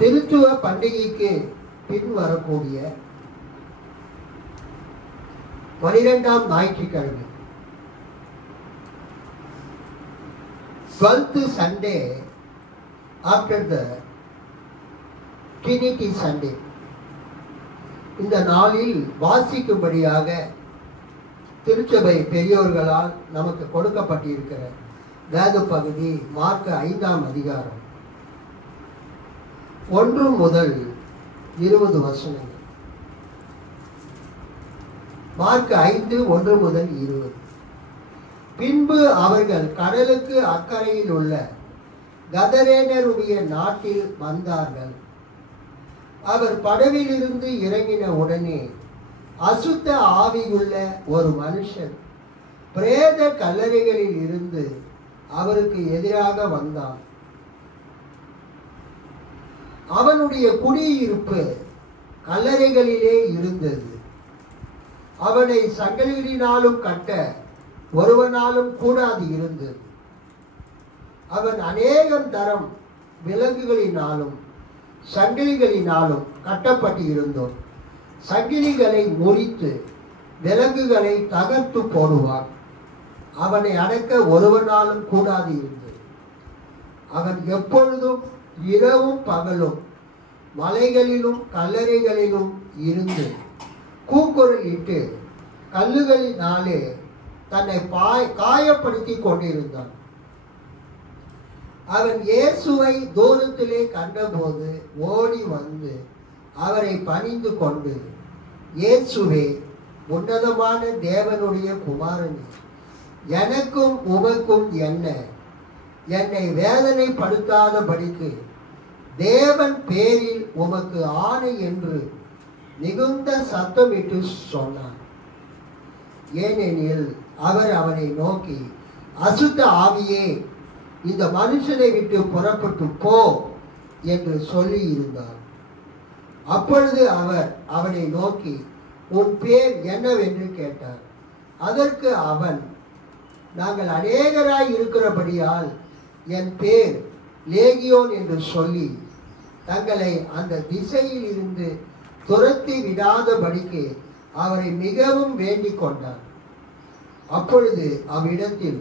திருத்துவ பண்டிகைக்கு பின் வரக்கூடிய 12ஆம் ஞாயிற்றுக்கிழமை 12th Sunday after the Trinity Sunday. இந்த நாளில் வாசிக்கும்படியாக திருச்சபை பெரியோர்களால் நமக்கு கொடுக்கப்பட்டிருக்கிற வேத பகுதி மார்க் 5ஆம் அதிகாரம் 1 முதல் 20 வசனங்கள். மார்க் 5 1 முதல் 20. பின்பு அவர்கள் கடலுக்கு அக்கறையில் உள்ள கதரேனருடைய நாட்டில் வந்தார்கள். அவர் படவிலிருந்து இறங்கின உடனே அசுத்த ஆவியுள்ள ஒரு மனுஷன் பிரேத கல்லறைகளில் இருந்து அவருக்கு எதிராக வந்தான். அவனுடைய குடியிருப்பு கல்லறைகளிலே இருந்தது. அவனை சங்கிலியினாலும் கட்ட ஒருவனாலும் கூடாது இருந்தது. அவன் அநேகம் தரம் விலங்குகளினாலும் சங்கிலிகளினாலும் கட்டப்பட்டு இருந்தோம். சங்கிலிகளை முறித்து விலங்குகளை தகர்த்து போடுவான். அவனை அடக்க ஒருவனாலும் கூடாது இருந்தது. அவன் எப்பொழுதும் இரவும் பகலும் மலைகளிலும் கல்லறைகளிலும் இருந்து கூக்குரலிட்டு கல்லுகளினாலே தன்னை காயப்படுத்தி கொண்டிருந்தான். அவன் இயேசுவை தூரத்திலே கண்டபோது ஓடி வந்து அவரை பணிந்து கொண்டு, இயேசுவே, உன்னதமான தேவனுடைய குமாரனே, எனக்கும் உமக்கும் என்ன? என்னை வேதனைப்படுத்தாதபடிக்கு தேவன் பேரில் உமக்கு ஆணை என்று மிகுந்த சத்தமிட்டு சொன்னான். ஏனெனில் அவர் அவனை நோக்கி, அசுத்த ஆவியே, இந்த மனுஷனை விட்டு புறப்பட்டு போ என்று சொல்லி இருந்தார். அப்பொழுது அவர் அவனை நோக்கி, உன் பேர் என்னவென்று கேட்டார். அதற்கு அவன், நாங்கள் அநேகராய் இருக்கிறபடியால் என் பேர் லேகியோன் என்று சொல்லி தங்களை அந்த திசையில் இருந்து துரத்தி விடாதபடிக்கு அவரை மிகவும் வேண்டிக் கொண்டார். அப்பொழுது அவ்விடத்தில்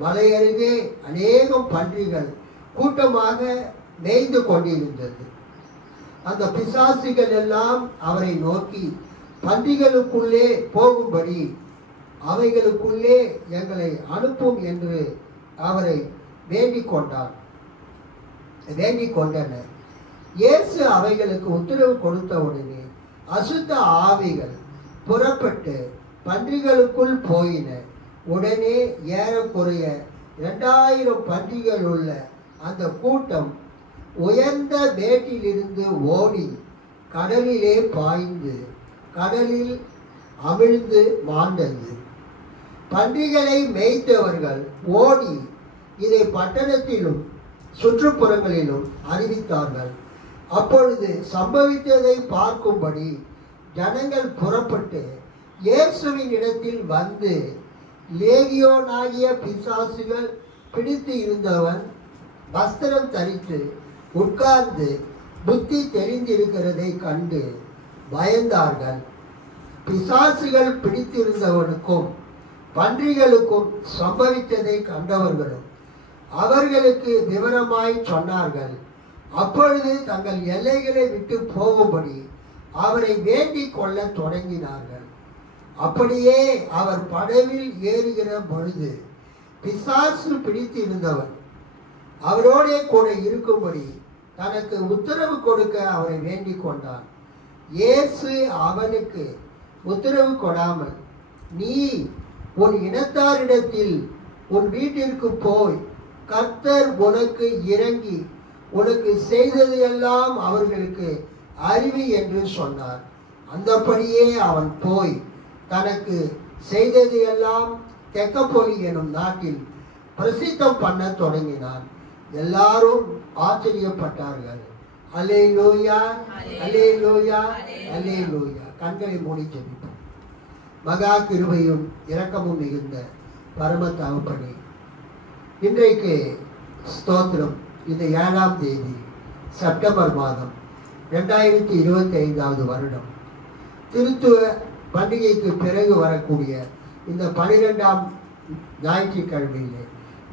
மலையருகே அநேகம் பன்றிகள் கூட்டமாக மேய்ந்து கொண்டிருந்தது. அந்த பிசாசுகள் எல்லாம் அவரை நோக்கி, பன்றிகளுக்குள்ளே போகும்படி அவைகளுக்குள்ளே எங்களை அனுப்பும் என்று அவரை வேண்டிக் கொண்டனர். இயேசு அவைகளுக்கு உத்தரவு கொடுத்தவுடனே அசுத்த ஆவிகள் புறப்பட்டு பன்றிகளுக்குள் போயின. உடனே ஏறக்குறைய 2000 பன்றிகள் உள்ள அந்த கூட்டம் உயர்ந்த மேட்டிலிருந்து ஓடி கடலிலே பாய்ந்து கடலில் அமிழ்ந்து மாண்டது. பன்றிகளை மேய்த்தவர்கள் ஓடி இதை பட்டணத்திலும் சுற்றுப்புறங்களிலும் அறிவித்தார்கள். அப்பொழுது சம்பவித்ததை பார்க்கும்படி ஜனங்கள் புறப்பட்டு இயேசுவின் இடத்தில் வந்து, லேகியோனாகிய பிசாசுகள் பிடித்து இருந்தவன் வஸ்திரம் தரித்து உட்கார்ந்து புத்தி தெரிந்திருக்கிறதை கண்டு பயந்தார்கள். பிசாசுகள் பிடித்திருந்தவனுக்கும் பன்றிகளுக்கும் சம்பவித்ததை கண்டவர்களும் அவர்களுக்கு விவரமாய் சொன்னார்கள். அப்பொழுது தங்கள் எல்லைகளை விட்டு போகும்படி அவரை வேண்டிக் கொள்ள தொடங்கினார்கள். அப்படியே அவர் படவில் ஏறுகிற பொழுது பிசாசு பிடித்திருந்தவன் அவரோடே கூட இருக்கும்படி தனக்கு உத்தரவு கொடுக்க அவரை வேண்டிக் கொண்டான். இயேசு அவனுக்கு உத்தரவு கொடாமல், நீ உன் இனத்தாரிடத்தில் உன் வீட்டிற்கு போய் கர்த்தர் உனக்கு இறங்கி உனக்கு செய்தது எல்லாம் அவர்களுக்கு அறிவி என்று சொன்னார். அந்தபடியே அவன் போய் தனக்கு செய்தது எல்லாம் தெக்கப்பொலி எனும் நாட்டில் பிரசித்தம் பண்ண தொடங்கினான். எல்லாரும் ஆச்சரியப்பட்டார்கள். அல்லேலூயா, அல்லேலூயா, அல்லேலூயா. கண்களை மூடி ஜெபிப்போம். மகா கிருபையும் இரக்கமும் மிகுந்த பரம தகப்பனே, இன்றைக்கு ஸ்தோத்திரம். இந்த 7ஆம் தேதி செப்டம்பர் மாதம் 2025 வருடம் திருத்துவ பண்டிகைக்கு பிறகு வரக்கூடிய இந்த 12ஆம் ஞாயிற்றுக்கிழமையிலே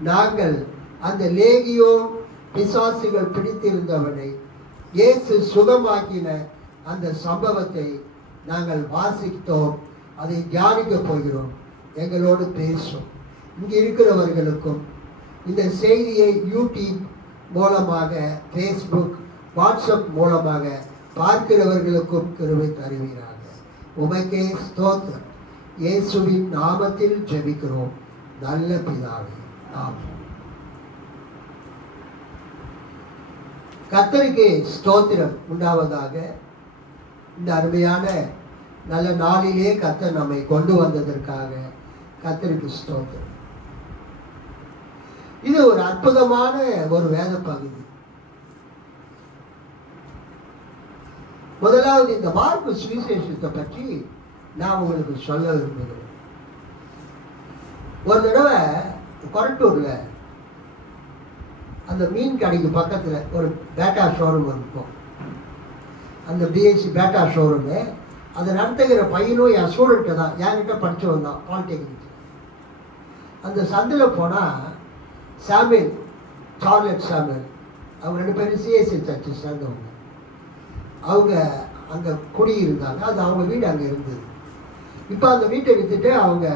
நாங்கள் அந்த லேகியோ பிசாசுகள் பிடித்திருந்தவனை இயேசு சுகமாக்கின அந்த சம்பவத்தை நாங்கள் வாசித்தோம். அதை தியானிக்க போகிறோம். எங்களோடு பேசும். இங்கே இருக்கிறவர்களுக்கும் இந்த செய்தியை யூடியூப் மூலமாக, ஃபேஸ்புக், வாட்ஸ்அப் மூலமாக பார்க்கிறவர்களுக்கும் கிருபை தருவீராக. உமக்கே ஸ்தோத்திரம். இயேசுவின் நாமத்தில் ஜெபிக்கிறோம் நல்ல பிதாவே, ஆமென். கர்த்தருக்கு ஸ்தோத்திரம் உண்டாவதாக. இந்த அருமையான நல்ல நாளிலே கர்த்தர் நம்மை கொண்டு வந்ததற்காக கர்த்தருக்கு ஸ்தோத்திரம். இது ஒரு அற்புதமான ஒரு வேத பகுதி. முதலாவது இந்த மார்க்கு சுவிசேஷத்தை பற்றி நான் உங்களுக்கு சொல்ல விரும்புகிறேன். ஒரு தடவை கொரட்டூர்ல அந்த மீன் கடைக்கு பக்கத்துல ஒரு பேட்டா ஷோரூம் இருக்கும். அந்த பிஎஸ்சி பேட்டா ஷோரூமு அதை நடத்துகிற பையனும் என் ஸ்டூடெண்ட்டு தான், என்கிட்ட படித்தவன் தான், பாலிடெக்னிக். அந்த சந்தில் போனால் சாமியல், சார்லட் சாமியல், அவங்க 2 பேரும் சிஎஸ்சி சர்ச்சை சேர்ந்தவங்க. அவங்க அங்கே குடியிருந்தாங்க. அது அவங்க வீடு அங்கே இருந்தது. இப்போ அந்த வீட்டை விற்றுட்டு அவங்க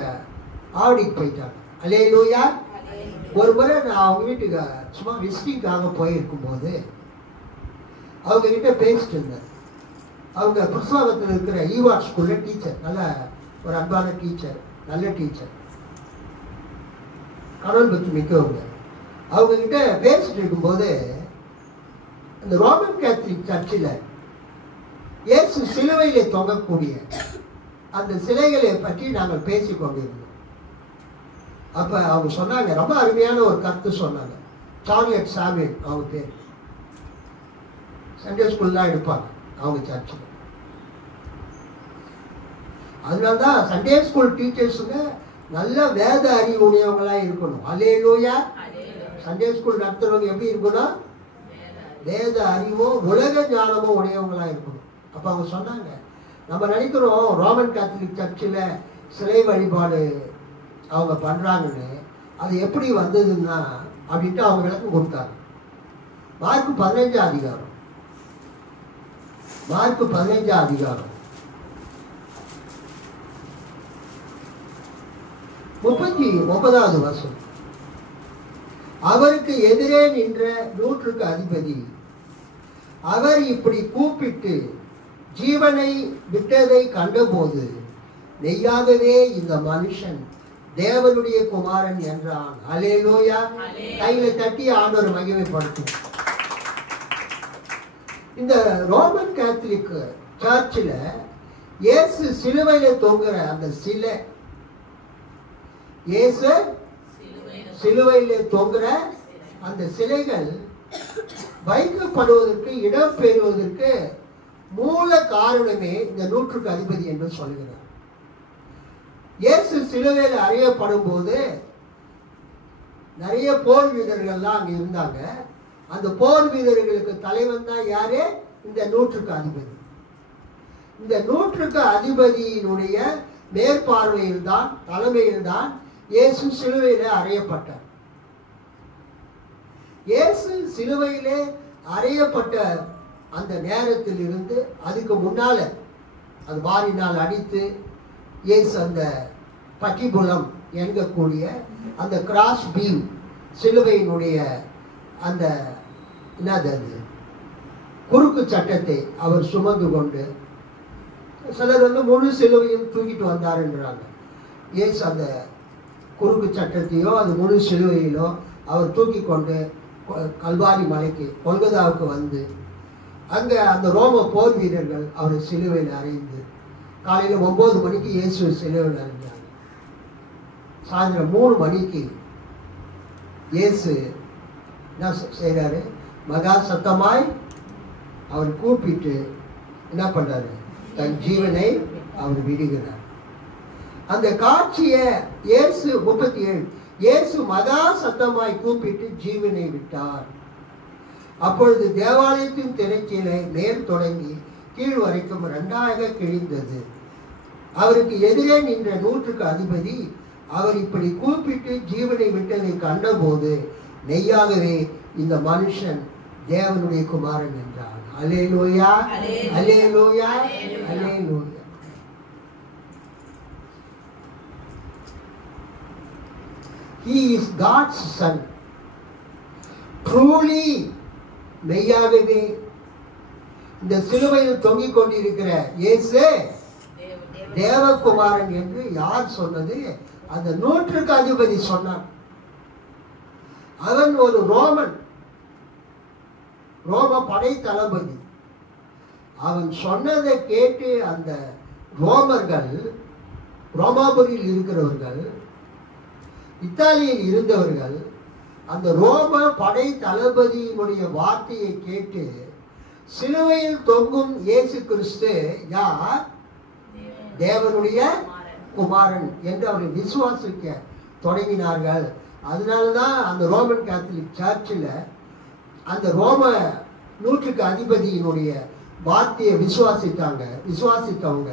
ஆவடிக்கு போயிட்டாங்க. அல்லேலூயா. ஒரு முறை நான் அவங்க வீட்டுக்கு சும்மா விசிட்டிங்காக போயிருக்கும்போது அவங்கக்கிட்ட பேசிட்டு இருந்தேன். அவங்க புருஷாகத்தில் இருக்கிற ஈவாட் ஸ்கூலில் டீச்சர், நல்ல ஒரு அன்பான டீச்சர், நல்ல டீச்சர், கடவுள் பற்றி மிக்கவங்க. அவங்கக்கிட்ட பேசிட்டு இருக்கும்போது இந்த ரோமன் கேத்தலிக் சர்ச்சில் இயேசு சிலுவையிலே தொங்கக்கூடிய அந்த சிலைகளை பற்றி நாங்கள் பேசி கொண்டிருந்தோம். அப்போ அவங்க சொன்னாங்க, ரொம்ப அருமையான ஒரு கருத்து சொன்னாங்க. சார்லட் சாமியல் அவங்க பேர். சண்டே ஸ்கூல் தான் எடுப்பாங்க அவங்க சர்ச்சில். அதனால்தான் சண்டே ஸ்கூல் டீச்சர்ஸுங்க நல்ல வேத அறிவு உடையவங்களாக இருக்கணும். அல்லேலூயா. சண்டே ஸ்கூல் நடத்துறவங்க எப்படி இருக்கணும்? வேத அறிவும் உலக ஞானமும் உடையவங்களாக இருக்கணும். அப்போ அவங்க சொன்னாங்க, நம்ம நினைக்கிறோம் ரோமன் கேத்தலிக் சர்ச்சில் சிலை வழிபாடு அவங்க பண்ணுறாங்கன்னு, அது எப்படி வந்ததுன்னா அப்படின்ட்டு அவங்க விளக்கம் கொடுத்தாங்க. மார்க்கு 15 அதிகாரம், மார்க்கு 15 அதிகாரம் 39வது வசனம். அவருக்கு எதிரே நின்ற 100க்கு அதிபதி அவர் இப்படி கூப்பிட்டு ஜீவனை விட்டதை கண்டபோது, மெய்யாகவே இந்த மனுஷன் தேவனுடைய குமாரன் என்றான். அல்லேலூயா. கையில தட்டி ஆண்டவர் மகிமைப்படுத்தும். இந்த ரோமன் கேத்தலிக் சர்ச்சில் இயேசு சிலுவையில தொங்குற அந்த சிலை, இயேசு சிலுவையில தொங்குற அந்த சிலைகள் வைக்கப்படுவதற்கு, இடம் பெறுவதற்கு மூல காரணமே இந்த 100க்கு அதிபதி என்று சொல்கிறார். இயேசு சிலுவையில் அறையப்படும் போது நிறைய போர் வீரர்கள்லாம் அங்கே இருந்தாங்க. அந்த போர் வீரர்களுக்கு தலைவன் தான் யாரு? இந்த 100க்கு அதிபதி. இந்த 100க்கு அதிபதியினுடைய மேற்பார்வையில் தான், தலைமையில் தான் இயேசு சிலுவையிலே அறையப்பட்டார். இயேசு சிலுவையிலே அறையப்பட்ட அந்த நேரத்தில் இருந்து அதுக்கு முன்னால அது வாரினால் அடித்து இயேசு அந்த பட்டிபுலம் என்கக்கூடிய அந்த கிராஸ் பீம் சிலுவையினுடைய அந்த என்னது அது குறுக்கு சட்டத்தை அவர் சுமந்து கொண்டு, சிலர் வந்து முழு சிலுவையும் தூக்கிட்டு வந்தாருன்றாங்க. இயேசு அந்த குறுக்கு சட்டத்தையோ அது முழு சிலுவையிலோ அவர் தூக்கி கொண்டு கல்வாரி மலைக்கு கொல்கதாவுக்கு வந்து அங்கே அந்த ரோம போர் வீரர்கள் அவரை சிலுவையில் அறைந்து, காலையில் 9 மணிக்கு இயேசு சிலுவையில் அறைஞ்சாங்க. சாயந்தரம் 3 மணிக்கு இயேசு என்ன செய்கிறாரு? மகா சத்தமாய் அவர் கூப்பிட்டு என்ன பண்ணுறாரு? தன் ஜீவனை அவர் விடுகிறார். அந்த காட்சியை இயேசு 37 இயேசு மகா சத்தமாய் கூப்பிட்டு ஜீவனை விட்டார். அப்பொழுது தேவாலயத்தின் திரைச்சீலை மேல் தொடங்கி கீழ் வரைக்கும் 2ஆக கிழிந்தது. அவருக்கு எதிரே நின்ற 100க்கு அதிபதி அவர் இப்படி கூப்பிட்டு ஜீவனை விட்டதை கண்டபோது மெய்யாகவே இந்த மனுஷன் தேவனுடைய குமாரன் என்றார். அல்லேலூயா, அல்லேலூயா, அல்லேலூயா. He is God's son. Truly, மெய்யாகவே இந்த சிலுவையில் தொங்கிக் கொண்டிருக்கிற இயேசு தேவகுமாரன் என்று யார் சொன்னது? அந்த 100க்கு அதிபதி சொன்னான். அவன் ஒரு ரோம படை தளபதி. அவன் சொன்னதை கேட்டு அந்த ரோமர்கள், ரோமாபுரியில் இருக்கிறவர்கள், இத்தாலியில் இருந்தவர்கள் அந்த ரோம படை தளபதியினுடைய வார்த்தையை கேட்டு சிலுவையில் தொங்கும் இயேசு கிறிஸ்து யார்? தேவனுடைய குமாரன் என்று அவர்கள் விசுவாசிக்க தொடங்கினார்கள். அதனாலதான் அந்த ரோமன் கேத்தலிக் சர்ச்சில் அந்த ரோம 100க்கு அதிபதியினுடைய வார்த்தையை விசுவாசித்தவங்க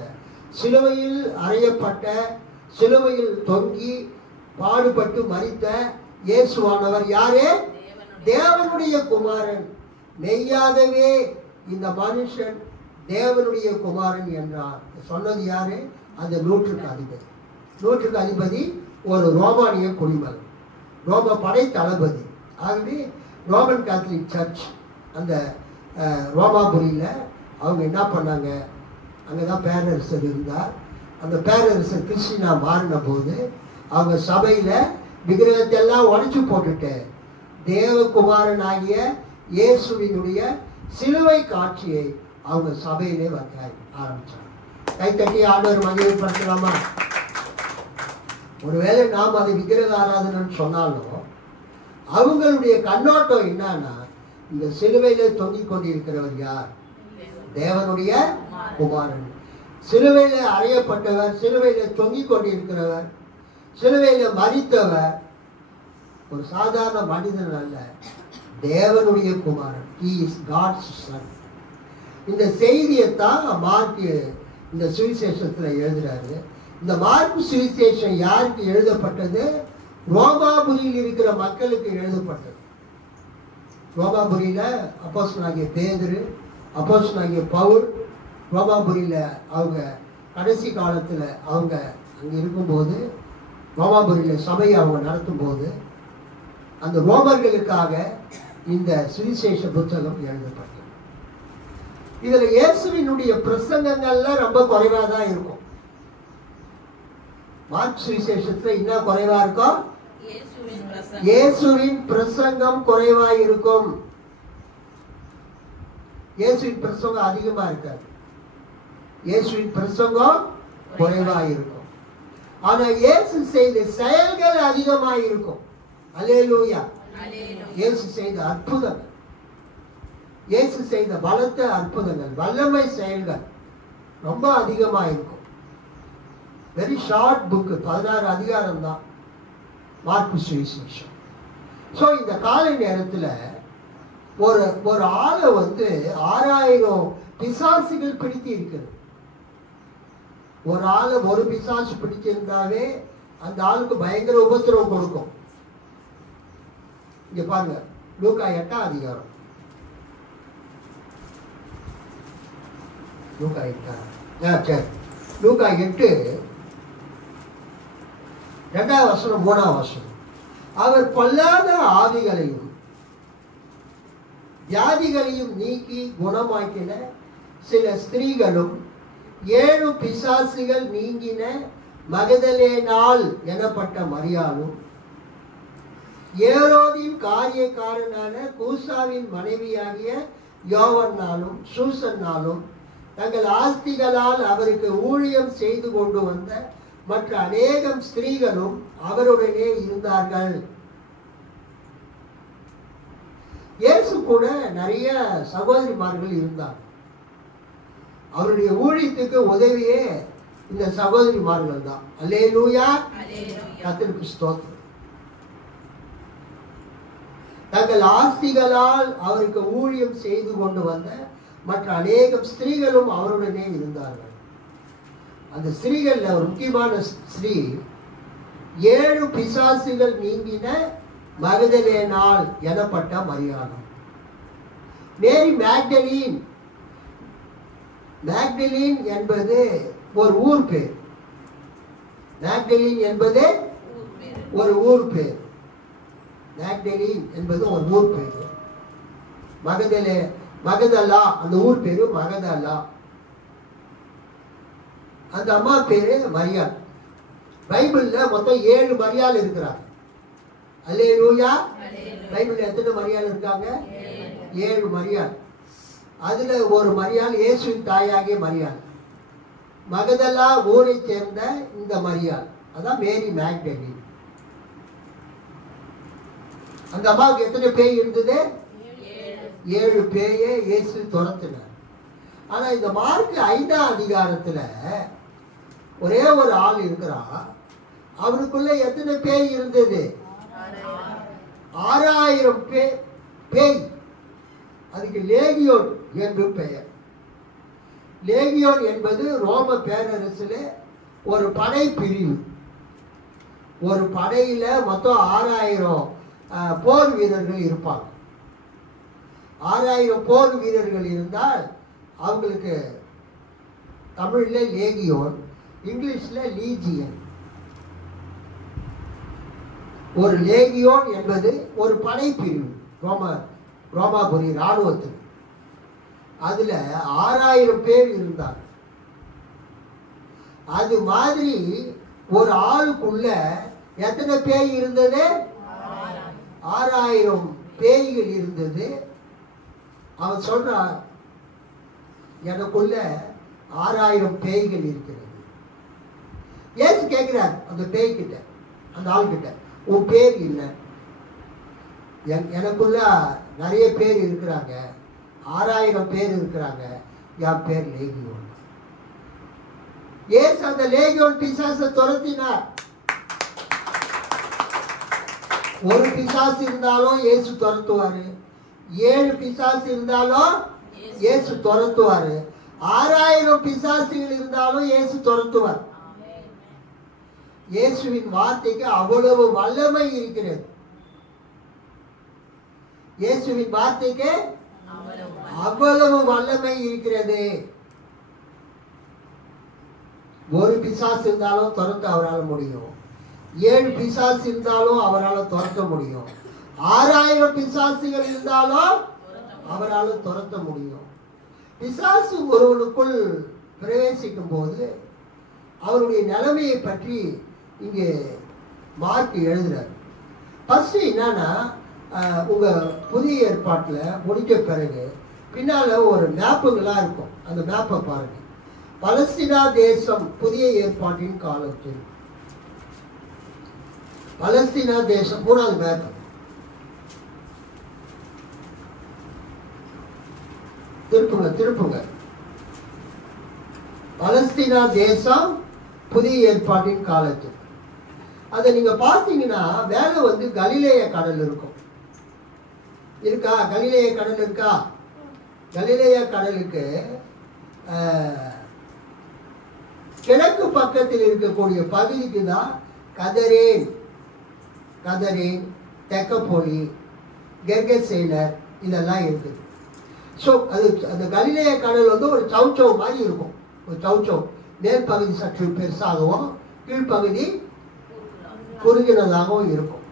சிலுவையில் அறையப்பட்ட, சிலுவையில் தொங்கி பாடுபட்டு மரித்த இயேசுவானவர் யாரே? தேவனுடைய குமாரன். மெய்யாகவே இந்த மனுஷன் தேவனுடைய குமாரன் என்றார். சொன்னது யாரு? அந்த 100க்கு அதிபதி. 100க்கு அதிபதி ஒரு ரோமானிய குடிமகன், ரோம படை தளபதி. ஆகவே ரோமன் கேத்தலிக் சர்ச் அந்த ரோமாபுரியில் அவங்க என்ன பண்ணாங்க? அங்கே தான் பேரரசர் இருந்தார். அந்த பேரரசர் கிறிஸ்டினா மாறின போது அவங்க சபையில் விக்கிரகத்தை எல்லாம் உடைச்சு போட்டுட்டு தேவகுமாரன் ஆகிய இயேசுவினுடைய சிலுவை காட்சியை அவங்க சபையிலே வைக்க ஆரம்பிச்சாங்க. கைத்தட்டி ஆண்டவர் மகிமைப்படுத்தலாமா? ஒருவேளை நாம் அதை விக்கிரக ஆராதனைன்னு சொன்னாலும் அவங்களுடைய கண்ணோட்டம் என்னன்னா, இந்த சிலுவையில தொங்கிக் கொண்டிருக்கிறவர் யார்? தேவனுடைய குமாரன். சிலுவையில அறையப்பட்டவர், சிலுவையில தொங்கிக் கொண்டிருக்கிறவர், சிலுவையில மரித்தவர் ஒரு சாதாரண மனிதன் அல்ல, தேவனுடைய குமாரன். He is God's son. இந்த செய்தியைத்தான் மார்க் இந்த சுவிசேஷத்தில் எழுதுறாரு. இந்த மார்க் சுவிசேஷம் யாருக்கு எழுதப்பட்டது? ரோமாபுரியில் இருக்கிற மக்களுக்கு எழுதப்பட்டது. ரோமாபுரியில் அப்போஸ்தலனாகிய பேதுரு, அப்போஸ்தலனாகிய பவுல் ரோமாபுரியில் அவங்க கடைசி காலத்தில் அவங்க அங்கே இருக்கும்போது, ரோமாபுரியில் சபையை அவங்க நடத்தும் போது அந்த ரோமர்களுக்காக இந்த சுவிசேஷ புத்தகம் எழுதப்பட்டது. இதில் இயேசுவினுடைய பிரசங்கங்கள்லாம் ரொம்ப குறைவாக தான் இருக்கும். மார்க் சுவிசேஷத்தில் என்ன குறைவா இருக்கும்? இயேசுவின் பிரசங்கம் குறைவா இருக்கும். இயேசுவின் பிரசங்கம் அதிகமா இருக்காது. இயேசுவின் பிரசங்கம் குறைவா இருக்கும். ஆனா இயேசு செய்த செயல்கள் அதிகமா இருக்கும். அல்லேலூயா. இயேசு செய்த அற்புதங்கள், இயேசு செய்த பலத்த அற்புதங்கள், வல்லமை செயல்கள் ரொம்ப அதிகமா இருக்கும். வெரி ஷார்ட் புக், 16 அதிகாரம் தான் மார்க்கு சுவிசேஷம். ஸோ இந்த காலை நேரத்தில் ஒரு ஆளை 6000 பிசாசுகள் பிடித்து இருக்கிறது. ஒரு ஆளை ஒரு பிசாசு பிடிச்சிருந்தாவே அந்த ஆளுக்கு பயங்கர உபத்திரவம் கொடுக்கும். இங்க பாருங்க, லூக்கா 8ஆம் அதிகாரம். லூக்கா 8 2ஆம் வசனம் 3ஆம் வசனம். அவர் பொல்லாத ஆவிகளையும் வியாதிகளையும் நீக்கி குணமாக்கின சில ஸ்திரீகளும் 7 பிசாசுகள் நீங்கின மகதலேனாள் எனப்பட்ட மரியாளும் ஏரோதின் காரியக்காரனான கூசாவின் மனைவியாகிய யோவன்னாலும் சூசன்னாலும் தங்கள் ஆஸ்திகளால் அவருக்கு ஊழியம் செய்து கொண்டு வந்த மற்ற அநேகம் ஸ்திரீகளும் அவருடனே இருந்தார்கள். இயேசு கூட நிறைய சகோதரிமார்கள் இருந்தார். அவருடைய ஊழியத்துக்கு உதவியே இந்த சகோதரிமார்கள் தான். அல்லேலூயா, கர்த்தருக்கு ஸ்தோத்திரம். தங்கள் ஆஸ்திகளால் அவருக்கு ஊழியம் செய்து கொண்டு வந்த மற்ற அநேகம் ஸ்திரீகளும் அவருடனே இருந்தார்கள். அந்த ஸ்திரீகள்ல ஒரு முக்கியமான ஸ்திரீ 7 பிசாசுகள் நீங்கின மகதலேனாள் எனப்பட்ட மரியாள். மேரி மேக்டலின். மேக்டலின் என்பது ஒரு ஊர் பேர். மேக்டலின் என்பது ஒரு ஊர் பேர். மேக்டலின் என்பது ஒரு ஊர் பேர். மகதலா அந்த ஊர் பேரு மகதலா. அந்த அம்மா பேரு மரியாள். பைபிள்ல மொத்தம் 7 மரியாள் இருக்கிறாங்க. அல்லேலூயா. பைபிள்ல எத்தனை மரியாள் இருக்காங்க? 7 மரியாள். அதுல ஒரு மரியாள் இயேசுவின் தாயாகிய மரியாள். மகதலா ஊரை சேர்ந்த இந்த மரியாள் அதான் மேரி மேக்டலின். அந்த அம்மாவுக்கு எத்தனை பேய் இருந்தது? 7 பேயை இயேசு துரத்தினார். ஆனா இந்த மார்க் 5ஆம் அதிகாரத்துல ஒரே ஒரு ஆள் இருக்கிறான். அவனுக்குள்ள எத்தனை பேய் இருந்தது? 6000 பேய். அதுக்கு லேகியோன் என்று பெயர். லேகியோன் என்பது ரோம பேரரசில் ஒரு படை பிரிவு. ஒரு படையில மொத்தம் 6000 போர் வீரர்கள் இருப்பாங்க. 6000 போர் வீரர்கள் இருந்தால் அவங்களுக்கு தமிழ்ல லேகியோன், இங்கிலீஷ்ல லீஜியன். ஒரு லேகியோன் என்பது ஒரு படைப்பிரிவு ரோமாபுரி இராணுவத்தில். அதுல 6000 பேர் இருந்தாங்க. அது மாதிரி ஒரு ஆளுக்குள்ள எத்தனை பேய் இருந்தது? 6000 பேய்கள் இருந்தது. அவன் சொல்றான், எனக்குள்ள 6000 பேய்கள் இருக்கிறது. ஏசு கேட்கிறார் அந்த பேய்கிட்ட, அந்த ஆள்கிட்ட, உன் பேர் இல்லை. எனக்குள்ள நிறைய பேர் இருக்கிறாங்க, 6000 பேர் இருக்கிறாங்க, என் பேர் லேகியோன். ஏசு அந்த லேகியோன் பிசாசை துரத்தினார். ஒரு பிசாசு இருந்தாலும் இயேசு துரத்துவாரு. 7 பிசாசு இருந்தாலும் இயேசு துரத்துவாரு. 6000 பிசாசுகள் இருந்தாலும் இயேசு துரத்துவார். இயேசுவின் வார்த்தைக்கு அவ்வளவு வல்லமை இருக்கிறது. இயேசுவின் வார்த்தைக்கு அவ்வளவு வல்லமை இருக்கிறது. ஒரு பிசாசு இருந்தாலும் துரத்த அவரால் முடியும். 7 பிசாசு இருந்தாலும் அவரால் துரத்த முடியும். 6000 பிசாசுகள் இருந்தாலும் அவரால் துரத்த முடியும். பிசாசு ஒருவனுக்குள் பிரவேசிக்கும் போது அவருடைய நிலைமையை பற்றி இங்கே மார்க் எழுதுறார். ஃபர்ஸ்ட் என்னன்னா, உங்க புதிய ஏற்பாட்டில் முடிஞ்ச பிறகு பின்னால ஒரு மேப்புகளா இருக்கும். அந்த மேப்பை பாருங்க. பலஸ்தீனா தேசம் புதிய ஏற்பாட்டின் காலத்தில். பலஸ்தீனா தேசம் 3வது மேப். திருப்புங்க. பலஸ்தீனா தேசம் புதிய ஏற்பாட்டின் காலத்தில். அதை நீங்க பார்த்தீங்கன்னா வேலை வந்து கலிலேய கடல் இருக்கும். இருக்கா? கலிலேய கடல் இருக்கா? கலிலேய கடலுக்கு கிழக்கு பக்கத்தில் இருக்கக்கூடிய பகுதிக்கு தான் கதரேன், தெக்கப்போலி, கெர்கசேனர் இதெல்லாம் இருக்குது. ஸோ அது அந்த கலிலேய கடல் வந்து ஒரு சவுச்சவ் மாதிரி இருக்கும். ஒரு சவுச்சவ் மேல் பகுதி சற்று பெருசாகவும் கீழ்ப்பகுதி குறுகினதாகவும் இருக்கும்.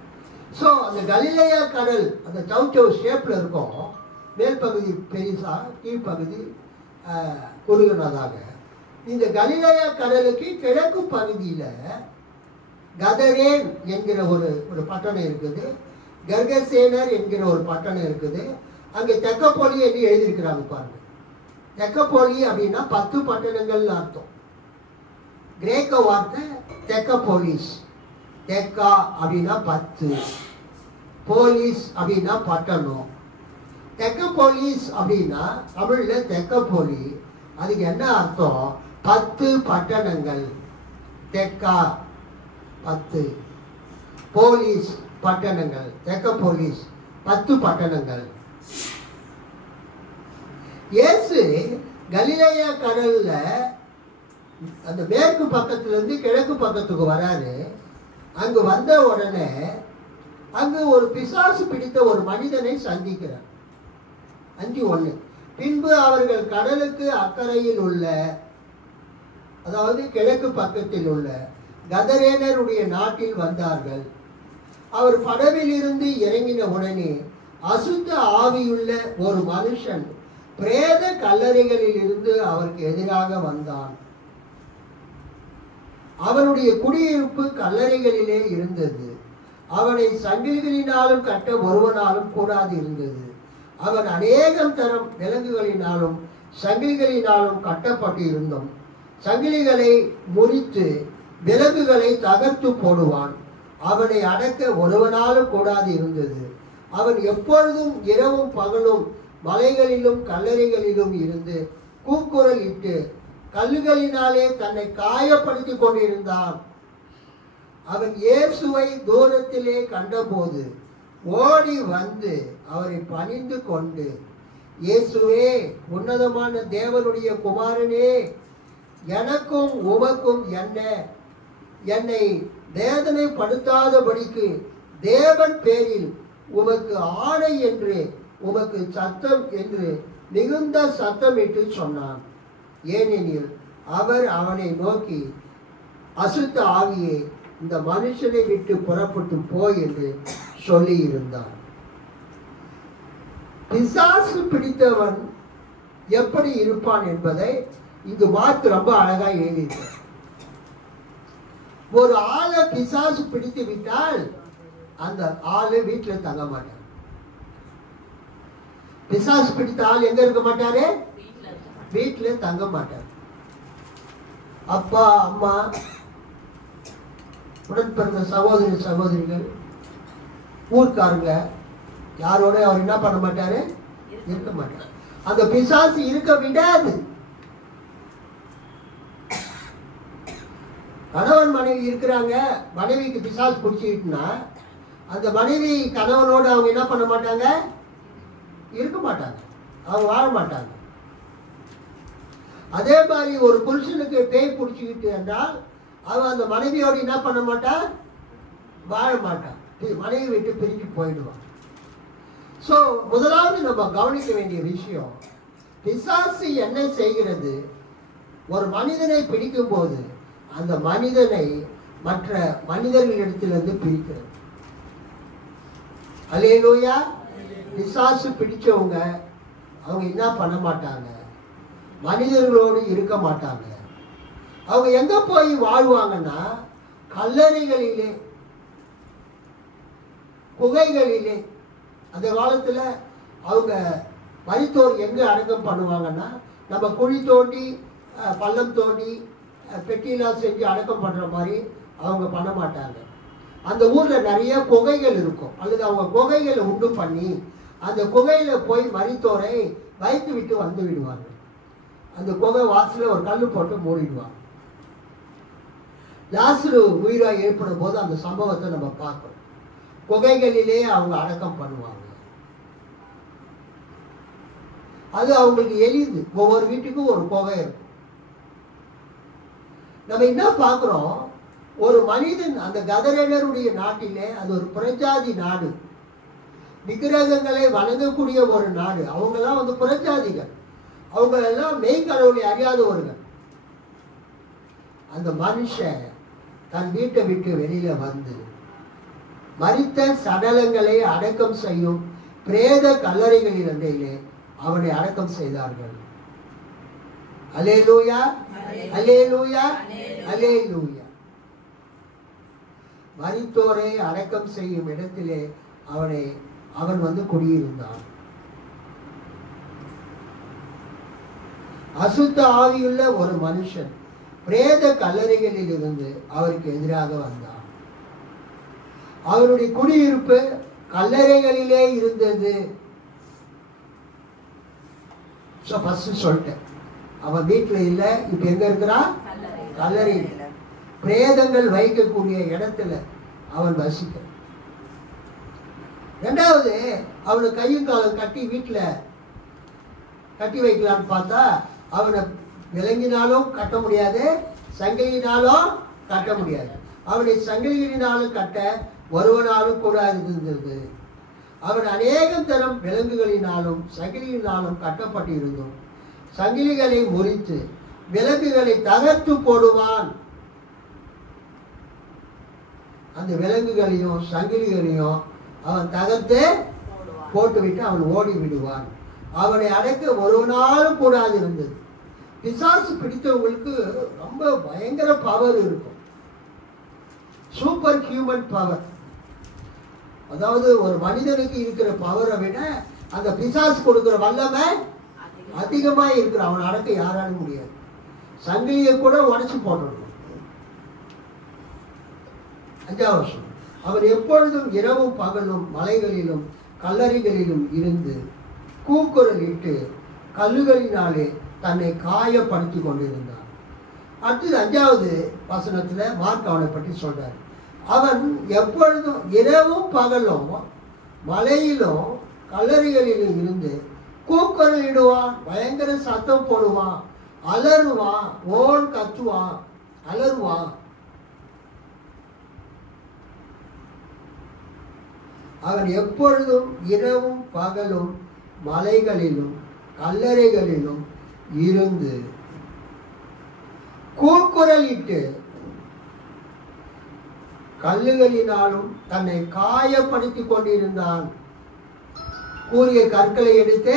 ஸோ அந்த கலிலேய கடல் அந்த சவுச்சவ் ஷேப்ல இருக்கும். மேல் பகுதி பெருசா, கீழ்ப்பகுதி குறுகினதாக. இந்த கலிலேய கடலுக்கு கிழக்கு பகுதியில கதரேன் என்கிற ஒரு பட்டணம் இருக்குது. கெர்கசேனர் என்கிற ஒரு பட்டணம் இருக்குது. அங்கே தெக்கப்போலி என்று எழுதியிருக்கிறாங்க பாருங்க. தெக்கப்போலி அப்படின்னா 10 பட்டணங்கள் அர்த்தம். கிரேக்க வார்த்தை தெக்கப்போலிஸ். தெக்கா அப்படின்னா 10, போலீஸ் அப்படின்னா பட்டணம். தெக்கப்போலிஸ் அப்படின்னா தமிழ்ல தெக்கப்போலி. அதுக்கு என்ன அர்த்தம்? 10 பட்டணங்கள். தெக்கா 10, போலீஸ் பட்டணங்கள், தெக்கப்போலிஸ் 10 பட்டணங்கள். இயேசு கலிலேயா கடல்ல அந்த மேற்கு பக்கத்துல இருந்து கிழக்கு பக்கத்துக்கு வராரு. அங்கு வந்த உடனே அங்கு ஒரு பிசாசு பிடித்த ஒரு மனிதனை சந்திக்கிறார். 5:1. பின்பு அவர்கள் கடலுக்கு அக்கறையில் உள்ள, அதாவது கிழக்கு பக்கத்தில் உள்ள கதரேனருடைய நாட்டில் வந்தார்கள். அவர் படவில் இருந்து இறங்கின உடனே அசுத்த ஆவியுள்ள ஒரு மனுஷன் பிரேத கல்லறைகளில் இருந்து அவருக்கு எதிராக வந்தான். அவனுடைய குடியிருப்பு கல்லறைகளிலே இருந்தது. அவனை சங்கிலிகளினாலும் கட்ட ஒருவனாலும் கூடாது இருந்தது. அவன் அநேகம் தரம் விலங்குகளினாலும் சங்கிலிகளினாலும் கட்டப்பட்டு இருந்தோம். சங்கிலிகளை முறித்து விலங்குகளை தகர்த்து போடுவான். அவனை அடக்க ஒருவனாலும் கூடாது இருந்தது. அவன் எப்பொழுதும் இரவும் பகலும் மலைகளிலும் கல்லறைகளிலும் இருந்து கூக்குரல் இட்டு கல்லுகளினாலே தன்னை காயப்படுத்தி கொண்டிருந்தான். அவன் இயேசுவை தூரத்திலே கண்டபோது ஓடி வந்து அவரை பணிந்து கொண்டு, இயேசுவே, உன்னதமான தேவனுடைய குமாரனே, எனக்கும் உமக்கும் என்ன, என்னை வேதனைப்படுத்தாதபடிக்கு தேவன் பேரில் உமக்கு ஆணை என்று உமக்கு சத்தம் என்று மிகுந்த சத்தமிட்டு சொன்னான். ஏனெனில் அவர் அவனை நோக்கி, அசுத்த ஆவியே, இந்த மனுஷனை விட்டு புறப்பட்டு போய் என்று சொல்லி இருந்தார். பிசாசு பிடித்தவன் எப்படி இருப்பான் என்பதை இங்கு மார்க் ரொம்ப அழகா எழுதியிருக்கிறார். ஒரு ஆளை பிசாசு பிடித்து விட்டால் அந்த ஆளு வீட்டில் தங்க மாட்டார். பிசாசு பிடித்த ஆள் எங்க இருக்க மாட்டாரு? வீட்டில் தங்க மாட்டார். அப்பா, அம்மா, உடன் பிறந்த சகோதரி சகோதரிகள், ஊர்க்காரங்க, யாரோட அவர் என்ன பண்ண மாட்டாரு? இருக்க மாட்டார். அந்த பிசாசு இருக்க விடாது. கணவன் மனைவி இருக்கிறாங்க, மனைவிக்கு பிசாசு பிடிச்சிக்கிட்டுனா அந்த மனைவி கணவனோடு அவங்க என்ன பண்ண மாட்டாங்க? இருக்க மாட்டாங்க, அவங்க வாழ மாட்டாங்க. அதே மாதிரி ஒரு புருஷனுக்கு பேய் பிடிச்சிக்கிட்டு என்றால் அவன் அந்த மனைவியோடு என்ன பண்ண மாட்டான்? வாழ மாட்டான். மனைவி விட்டு பிரிஞ்சு போயிடுவான். ஸோ முதலாவது நம்ம கவனிக்க வேண்டிய விஷயம், பிசாசு என்ன செய்கிறது? ஒரு மனிதனை பிடிக்கும் போது அந்த மனிதனை மற்ற மனிதர்களிடத்திலிருந்து பிரிக்கிறது. அல்லேலூயா. பிசாசு பிடிச்சவங்க அவங்க என்ன பண்ண மாட்டாங்க? மனிதர்களோடு இருக்க மாட்டாங்க. அவங்க எங்க போய் வாழ்வாங்கன்னா கல்லறைகளிலே, குகைகளிலே. அந்த காலத்துல அவங்க மரித்தோர் எங்க அடக்கம் பண்ணுவாங்கன்னா, நம்ம குழி தோண்டி பள்ளம் தோண்டி பெட்டியெல்லாம் செஞ்சு அடக்கம் பண்ற மாதிரி அவங்க பண்ண மாட்டாங்க. அந்த ஊர்ல நிறைய குகைகள் இருக்கும், அல்லது அவங்க குகைகளை உண்டு பண்ணி அந்த குகையில போய் மரித்தோரை வைத்து விட்டு வந்து விடுவாங்க. அந்த குகை வாசல ஒரு கல்லு போட்டு மூடிடுவாங்க. லாசரு உயிராக ஏற்படும் போது அந்த சம்பவத்தை நம்ம பார்க்கிறோம். குகைகளிலே அவங்க அடக்கம் பண்ணுவாங்க. அது அவங்களுக்கு எளிது. ஒவ்வொரு வீட்டுக்கும் ஒரு குகை இருக்கும். நம்ம என்ன பார்க்கிறோம்? ஒரு மனிதன் அந்த கதரேனருடைய நாட்டிலே, அது ஒரு புறஜாதி நாடு, விக்கிரகங்களை வணங்கக்கூடிய ஒரு நாடு. அவங்கெல்லாம் வந்து புறஜாதிகள், அவங்க எல்லாம் மெய்க்கடவுளை அறியாதவர்கள். அந்த மனுஷன் தன் வீட்டை விட்டு வெளியில வந்து மரித்த சடலங்களை அடக்கம் செய்யும் பிரேத கல்லறைகளின் அண்டையிலே அவனை அடக்கம் செய்தார்கள். அல்லேலூயா, அல்லேலூயா, அல்லேலூயா. மரித்தோரை அடக்கம் செய்யும் இடத்திலே அவன் வந்து குடியிருந்தான். அசுத்த ஆவியுள்ள ஒரு மனுஷன் பிரேத கல்லறைகளில் இருந்து அவருக்கு எதிராக வந்தான். அவருடைய குடியிருப்பு கல்லறைகளிலே இருந்தது. சொல்லிட்டேன், அவன் வீட்டுல இல்ல. இப்ப எங்க இருக்கிறான்? கல்லறையில். பிரேதங்கள் வைக்கக்கூடிய இடத்துல அவன் வசிக்கிறான். இரண்டாவது, அவனை கையும் காலம் கட்டி வீட்டில் கட்டி வைக்கலான்னு பார்த்தா அவனை விலங்கினாலும் கட்ட முடியாது, சங்கிலியினாலும் கட்ட முடியாது. அவனை சங்கிலியினாலும் கட்ட ஒருவனாலும் கூட இருந்தது. அவன் அநேகம் தரம் விலங்குகளினாலும் சங்கிலியினாலும் கட்டப்பட்டு இருந்தும் சங்கிலிகளை முறித்து விலங்குகளை தகர்த்து போடுவான். அந்த விலங்குகளையும் சங்கிலிகளையும் அவன் தகர்த்து போட்டுவிட்டு அவன் ஓடி விடுவான். அவனை அடைக்க ஒருவனாலும் கூடாது இருந்தது. பிசாசு பிடித்தவங்களுக்கு ரொம்ப பயங்கர பவர் இருக்கும், சூப்பர் ஹியூமன் பவர். அதாவது ஒரு மனிதனுக்கு இருக்கிற பவரை விட அந்த பிசாசு கொடுக்கிற வல்லமை அதிகமா இருக்கிற. அவன் அடக்க யாராலும் முடியாது. சங்கிலியை கூட உடைச்சு போட்டுடணும். 5ஆம் வருஷம் அவன் எப்பொழுதும் இரவும் பகலும் மலைகளிலும் கல்லறைகளிலும் இருந்து கூக்குரல் இட்டு கல்லுகளினாலே தன்னை காயப்படுத்தி கொண்டிருந்தான். அடுத்தது 5வது வசனத்துல மார்க் அவனை பற்றி சொல்றார். அவன் எப்பொழுதும் இரவும் பகலும் மலையிலும் கல்லறைகளிலும் இருந்து கூக்குரல் இடுவான், பயங்கர சத்தம் போடுவான், அலறுவான், ஓன் கத்துவான், அலறுவான். அவன் எப்பொழுதும் இரவும் பகலும் மலைகளிலும் கல்லறைகளிலும் இருந்து கூக்குரலிட்டு கல்லுகளினாலும் தன்னை காயப்படுத்தி கொண்டிருந்தான். கூறிய கற்களை எடுத்து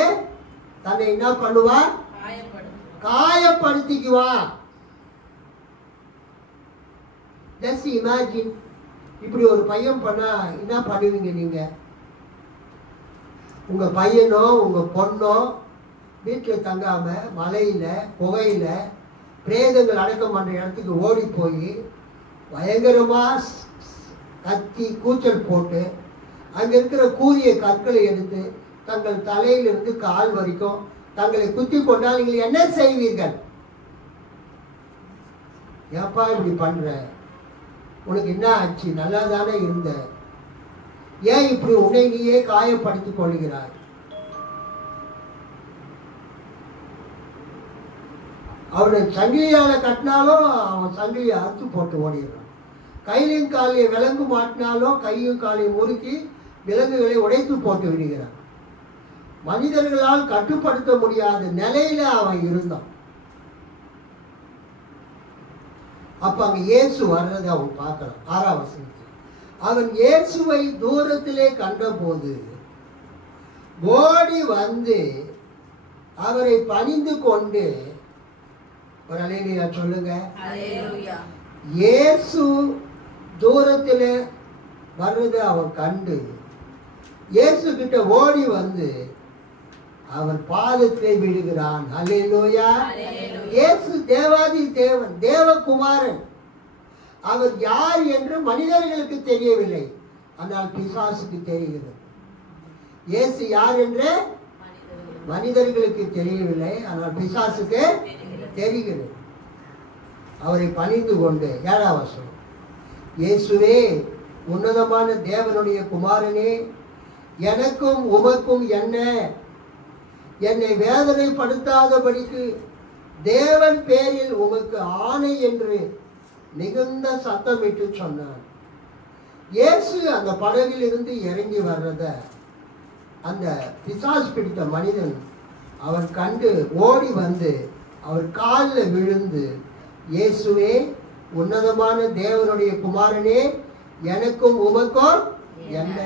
தன்னை என்ன பண்ணுவான்? காயப்படுத்திக்குவான். ஜஸ்ட் இமேஜின், இப்படி ஒரு பையன் பண்ணா என்ன பண்ணுவீங்க நீங்க? உங்க பையனோ உங்க பொண்ணோ வீட்டில் தங்காம மலையில புகையில பிரேதங்கள் அடக்கம் பண்ற இடத்துக்கு ஓடி போய் பயங்கரமா கத்தி கூச்சல் போட்டு அங்க இருக்கிற கூரிய கற்களை எடுத்து தங்கள் தலையிலிருந்து கால் வரைக்கும் தங்களை குத்தி கொண்டால் நீங்கள் என்ன செய்வீர்கள்? ஏப்பா இப்படி பண்ற? உனக்கு என்ன ஆச்சு? நல்லா தானே இருந்த, ஏன் இப்படி உன்னை நீயே காயப்படுத்திக் கொள்கிறாய்? அவனை சங்கிலியால கட்டினாலும் அவன் சங்கிலியை அறுத்து போட்டு ஓடிடுறான். கையிலையும் காலையும் விலங்கு மாட்டினாலும் கையும் காலையும் முறுக்கி விலங்குகளை உடைத்து போட்டு விடுகிறான். மனிதர்களால் கட்டுப்படுத்த முடியாத நிலையில அவன் இருந்தான். அப்ப அங்க இயேசு வர்றதை அவன் பார்க்கலாம். 6ஆம் வசனத்தில் அவன் இயேசுவை தூரத்திலே கண்டபோது ஓடி வந்து அவரை பணிந்து கொண்டு, ஒரு அல்லேலூயா சொல்லுங்க. இயேசு தூரத்திலே வர்றதை அவன் கண்டு இயேசு கிட்ட ஓடி வந்து அவன் பாதத்திலே விழுகிறான். அல்லேலூயா. இயேசு தேவாதி தேவன், தேவகுமாரன். அவர் யார் என்று மனிதர்களுக்கு தெரியவில்லை, ஆனால் பிசாசுக்கு தெரிகிறது. இயேசு யார் என்று மனிதர்களுக்கு தெரியவில்லை, ஆனால் பிசாசுக்கு தெரிகிறது. அவரை பணிந்து கொண்டு 7ஆம் வசனம், இயேசுவே உன்னதமான தேவனுடைய குமாரனே, எனக்கும் உமக்கும் என்ன, என்னை வேதனைப்படுத்தாதபடிக்கு தேவன் பேரில் உமக்கு ஆணை என்று மிகுந்த சத்தமிட்டு சொன்னான். இயேசு அந்த படகில் இருந்து இறங்கி வர்றத அந்த பிசாசு பிடித்த மனிதன் அவன் கண்டு ஓடி வந்து அவர் காலில் விழுந்து, இயேசுவே உன்னதமான தேவனுடைய குமாரனே, எனக்கும் உமக்கும் என்ன,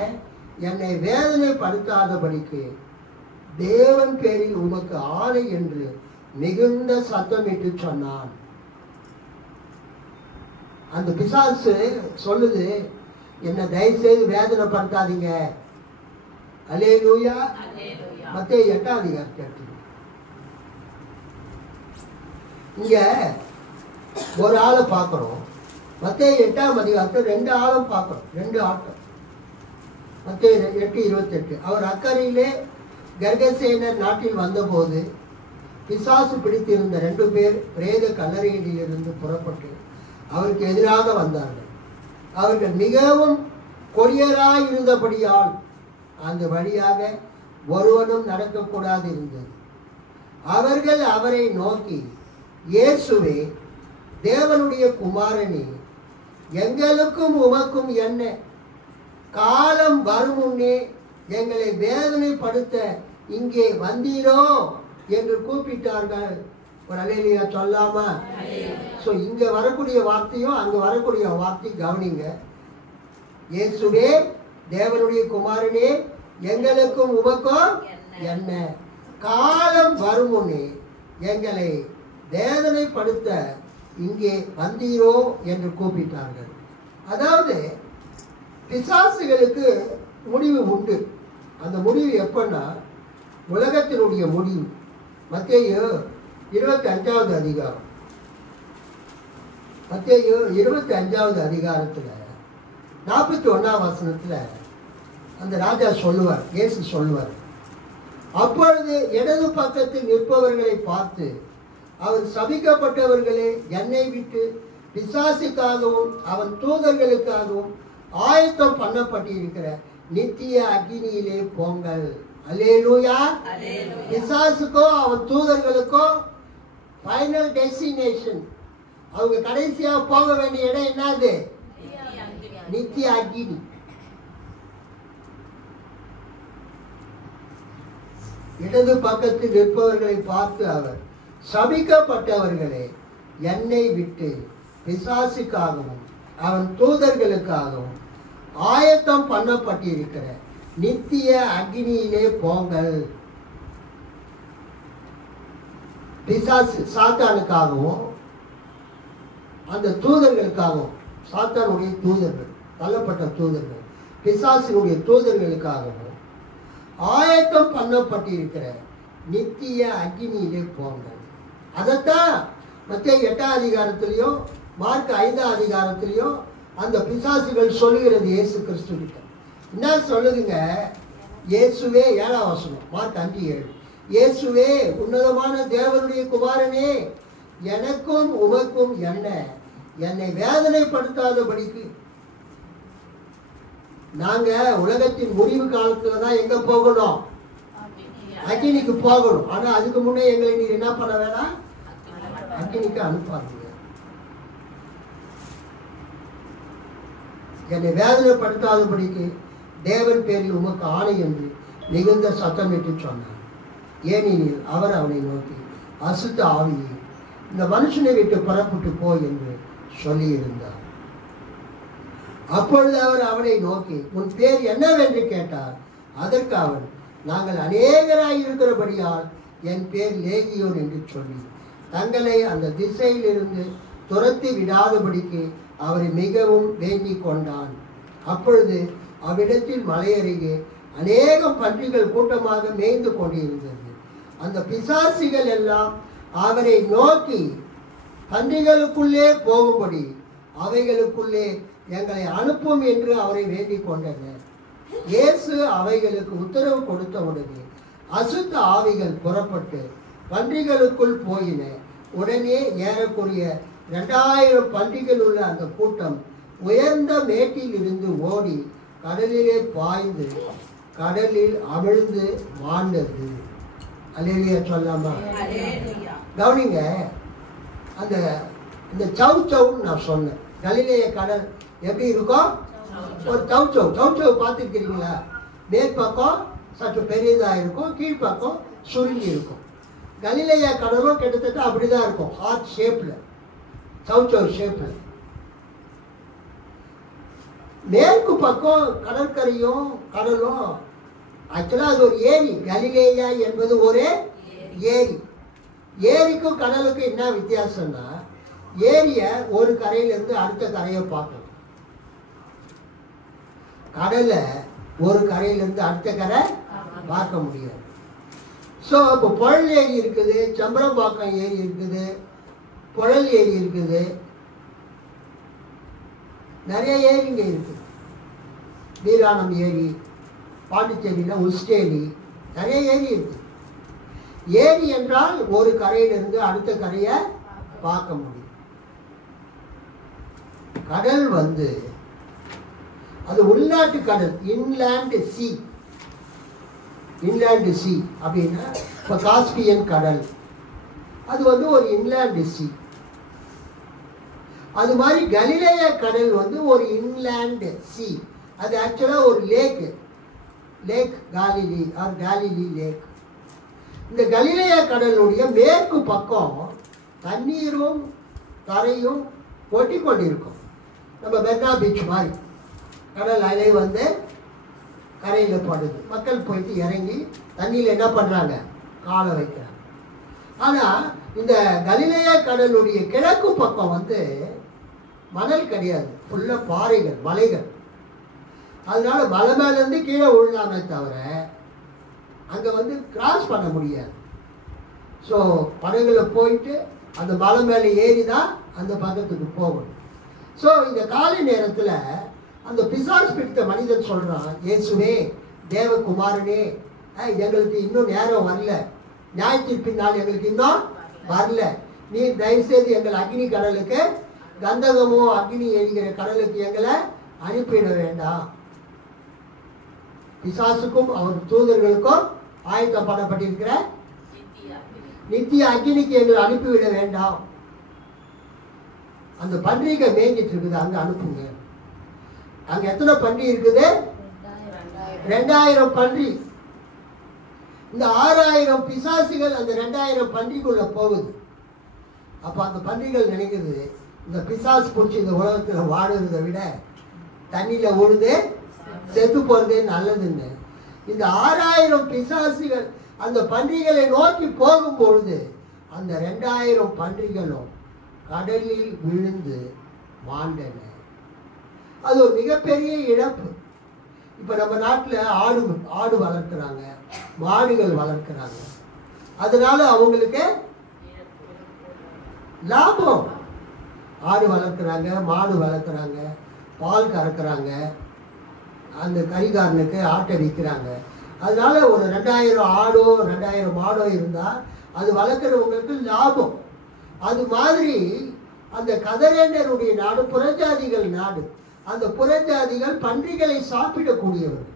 என்னை வேதனைப்படுத்தாதபடிக்கு தேவன் பேரில் உமக்கு ஆணை என்று மிகுந்த சத்தமிட்டு சொன்னான். அந்த பிசாசு சொல்லுது, என்ன தயவு செய்து வேதனைப்படுத்தாதீங்க. அல்லேலூயா. மத்தேயு 8ஆம் அதிகாரம். இங்க ஒரு ஆளை பார்க்கிறோம். மத்தேயு 8ஆம் அதிகாரத்தை 2 ஆளும் பார்க்கிறோம், 2 ஆட்கள். மத்தேயு 8:28 அவர் அக்கறையிலே கர்கசேனர் நாட்டில் வந்தபோது பிசாசு பிடித்திருந்த 2 பேர் பிரேத கல்லறையிலிருந்து புறப்பட்டு அவருக்கு எதிராக வந்தார்கள். அவர்கள் மிகவும் கொடியராய் இருந்தபடியால் அந்த வழியாக ஒருவனும் நடக்கக்கூடாது இருந்தது. அவர்கள் அவரை நோக்கி, இயேசுவே, தேவனுடைய குமாரனே, எங்களுக்கும் உமக்கும் என்ன? காலம் வரும் முன்னே எங்களை வேதனைப்படுத்த இங்கே வந்தீரோ என்று கூப்பிட்டார்கள். ஒரு அல்லேலூயா சொல்லாமா? ஸோ இங்கே வரக்கூடிய வார்த்தையும் அங்கே வரக்கூடிய வார்த்தை கவனிங்க. இயேசுவே, தேவனுடைய குமாரனே, எங்களுக்கும் உமக்கும் என்ன? காலம் வரும் முன்னே எங்களை வேதனைப்படுத்த இங்கே வந்தீரோ என்று கூப்பிட்டார்கள். அதாவது பிசாசுகளுக்கு முடிவு உண்டு. அந்த முடிவு எப்பன்னா உலகத்தினுடைய முடிவு. மத்தேயு 25வது அதிகாரம், மத்தேயு 25வது அதிகாரத்தில் 41ஆம் வசனத்தில் அந்த ராஜா சொல்லுவார், இயேசு சொல்லுவார், அப்பொழுது இடது பக்கத்தில் நிற்பவர்களை பார்த்து, அவர் சபிக்கப்பட்டவர்களே, என்னை விட்டு பிசாசுக்காகவும் அவன் தூதர்களுக்காகவும் ஆயத்தம் பண்ணப்பட்டிருக்கிற நித்திய அக்கினியிலே போங்கள். அல்லேலூயா. பிசாசுக்கோ அவன் தூதர்களுக்கோ ஃபைனல் டெஸ்டினேஷன், அவங்க கடைசியா போக வேண்டிய இடம் என்னது? நித்திய அக்கினி. இடது பக்கத்தில் நிற்பவர்களை பார்த்து அவர், சபிக்கப்பட்டவர்களே, என்னை விட்டு பிசாசுக்காகவும் அவன் தூதர்களுக்காகவும் ஆயத்தம் பண்ணப்பட்டிருக்கிற நித்திய அக்னியிலே போங்கள். பிசாசு சாத்தானுக்காகவும் அந்த தூதர்களுக்காகவும், சாத்தானுடைய தூதர்கள், தள்ளப்பட்ட தூதர்கள், பிசாசினுடைய தூதர்களுக்காகவும் ஆயத்தம் பண்ணப்பட்டிருக்கிற நித்திய அக்னியிலே போங்கள். அதைத்தான் மத்தேயு 8ஆம் அதிகாரத்திலையும் மார்க் 5ஆம் அதிகாரத்திலையும் அந்த பிசாசுகள் சொல்லுகிறது இயேசு கிறிஸ்து கிட்ட. என்ன சொல்லுதுங்க? இயேசுவே, 7ஆம் வசனம், மார்க் 5:7, இயேசுவே, உன்னதமான தேவனுடைய குமாரனே, எனக்கும் உமக்கும் என்ன? என்னை வேதனைப்படுத்தாதபடிக்கு. நாங்க உலகத்தின் முடிவு காலத்துல தான் எங்க போகணும்? அக்கினிக்கு போகணும். ஆனா அதுக்கு முன்னே எங்களை நீர் என்ன பண்ண வேணாம்? அக்கினிக்கு அனுப்பாதீங்க. என்னை வேதனைப்படுத்தாதபடிக்கு தேவன் பேரில் உமக்கு ஆணை என்று மிகுந்த சத்தமிட்டு சொன்னார். ஏனெனில் அவர் அவனை நோக்கி, அசுத்த ஆவியை இந்த மனுஷனை விட்டு புறப்பட்டு போ என்று சொல்லியிருந்தார். அப்பொழுது அவர் அவனை நோக்கி, உன் பேர் என்னவென்று கேட்டார். அதற்கு அவன், நாங்கள் அநேகராய் இருக்கிறபடியால் என் பேர் லேகியோன் என்று சொல்லி தங்களை அந்த திசையிலிருந்து துரத்தி விடாதபடிக்கு அவரை மிகவும் வேண்டிக் கொண்டான். அப்பொழுது அவ்விடத்தில் மலையருகே அநேகம் பன்றிகள் கூட்டமாக மேய்ந்து கொண்டிருந்தது. அந்த பிசாசிகள் எல்லாம் அவரை நோக்கி, பன்றிகளுக்குள்ளே போகும்படி அவைகளுக்குள்ளே எங்களை அனுப்பும் என்று அவரை வேண்டிக் கொண்டனர். இயேசு அவைகளுக்கு உத்தரவு கொடுத்தவுடனே அசுத்த ஆவிகள் புறப்பட்டு பன்றிகளுக்குள் போயின. உடனே ஏறக்குறைய 2000 பன்றிகள் உள்ள அந்த கூட்டம் உயர்ந்த மேட்டில் இருந்து ஓடி கடலிலே பாய்ந்து கடலில் அமிழ்ந்து மாண்டது. அல்லேலூயா சொல்லாமா? கவனிங்க, அந்த இந்த சவுச்சவுன்னு நான் சொன்னேன். கலிலேய கடல் எப்படி இருக்கும்? ஒரு சவுச்சவு பார்த்துருக்கிறீங்களா? மேற்பக்கம் சற்று பெரியதாக இருக்கும், கீழ்ப்பக்கம் சுருங்கி இருக்கும். கலிலேய கடலும் கிட்டத்தட்ட அப்படிதான் இருக்கும், ஹார்ட் ஷேப்ல, சவுச்சவு ஷேப்ல. மேற்கு பக்கம் கடற்கரையும் கடலும், ஆக்சுவலாக அது ஒரு ஏரி. கலிலேயா என்பது ஒரு ஏரி. ஏரிக்கும் கடலுக்கும் என்ன வித்தியாசம்னா, ஏரிய ஒரு கரையிலிருந்து அடுத்த கரையை பார்க்கணும். கடலை ஒரு கரையிலிருந்து அடுத்த கரை பார்க்க முடியாது. ஸோ இப்போ புழல் ஏரி இருக்குது, சம்பரம்பாக்கம் ஏரி இருக்குது, புழல் ஏரி இருக்குது, நிறைய ஏரிங்க இருக்குது. வீராணம் ஏரி, பாண்டிச்சேரியில் உஸ்டேரி, நிறைய ஏரி இருக்குது. ஏரி என்றால் ஒரு கரையிலிருந்து அடுத்த கரையை பார்க்க முடியும். கடல் வந்து அது உள்நாட்டு கடல், இன்லேண்ட் சி. இன்லேண்டு சி அப்படின்னா இப்போ காஸ்பியன் கடல், அது வந்து ஒரு இன்லேண்டு சி. அது மாதிரி கலிலேய கடல் வந்து ஒரு இன்லேண்டு சி. அது ஆக்சுவலாக ஒரு lake Galilee or Galilee lake. இந்த கலிலேய கடலுடைய மேற்கு பக்கம் தண்ணீரும் தரையும் ஒட்டி கொண்டிருக்கும். நம்ம மெரினா பீச் மாதிரி கடல் அலை வந்து கரையில் படுது. மக்கள் போயிட்டு இறங்கி தண்ணியில் என்ன பண்ணுறாங்க, காலை வைக்கிறாங்க. ஆனால் இந்த கலிலேய கடலுடைய கிழக்கு பக்கம் வந்து மணல் கிடையாது, ஃபுல்லாக பாறைகள், மலைகள். அதனால மலை மேலேருந்து கீழே விழலாமே தவிர அங்கே வந்து கிராஸ் பண்ண முடியாது. ஸோ படகுல போயிட்டு அந்த மலை மேலே ஏறி தான் அந்த பக்கத்துக்கு போகணும். ஸோ இந்த காலை நேரத்தில் அந்த பிசாசு பிடித்த மனிதன் சொல்கிறான், இயேசுவே தேவகுமாரனே, எங்களுக்கு இன்னும் நேரம் வரல, நியாயத்திற்பின் நாள் எங்களுக்கு இன்னும் வரல, நீ தயவுசெய்து எங்கள் அக்னி கடலுக்கு, கந்தகமோ அக்னி எரிகிற கடலுக்கு எங்களை அனுப்பிட வேண்டாம். பிசாசுக்கும் அவர் தூதர்களுக்கும் ஆயத்தம் பண்ணப்பட்டிருக்கிற நித்திய அக்னிக்கு எங்களை அனுப்பிவிட வேண்டாம். அந்த பன்றிகை மேய்ஞ்சிட்டு இருக்குது, அங்க அனுப்புங்க. அங்க எத்தனை பன்றி இருக்குது? 2000 பன்றி. இந்த 6000 பிசாசுகள் அந்த 2000 பன்றிக்குள்ள போகுது. அப்ப அந்த பன்றிகள் நினைக்குது, இந்த பிசாசு பிடிச்சி இந்த உலகத்துல வாடுறதை விட தண்ணியில உழுது செத்து போறதே நல்லதுன்னு இந்த 6000 பிசாசுகள் அந்த பன்றிகளை நோக்கி போகும்பொழுது அந்த 2000 பன்றிகளும் கடலில் விழுந்து மாண்டன. அது ஒரு மிகப்பெரிய இழப்பு. இப்போ நம்ம நாட்டில் ஆடு வளர்க்குறாங்க, மாடுகள் வளர்க்குறாங்க. அதனால அவங்களுக்கு லாபம். ஆடு வளர்க்குறாங்க, மாடு வளர்க்குறாங்க, பால் கறக்குறாங்க, அந்த கறிகாரனுக்கு ஆட்டை விற்கிறாங்க. அதனால ஒரு 2000 ஆடோ 2000 மாடோ இருந்தால் அது வளர்க்குறவங்களுக்கு லாபம். அது மாதிரி அந்த கதரேண்டருடைய நாடு புறஜாதிகள் நாடு. அந்த புறஜாதிகள் பன்றிகளை சாப்பிடக்கூடியவர்கள்.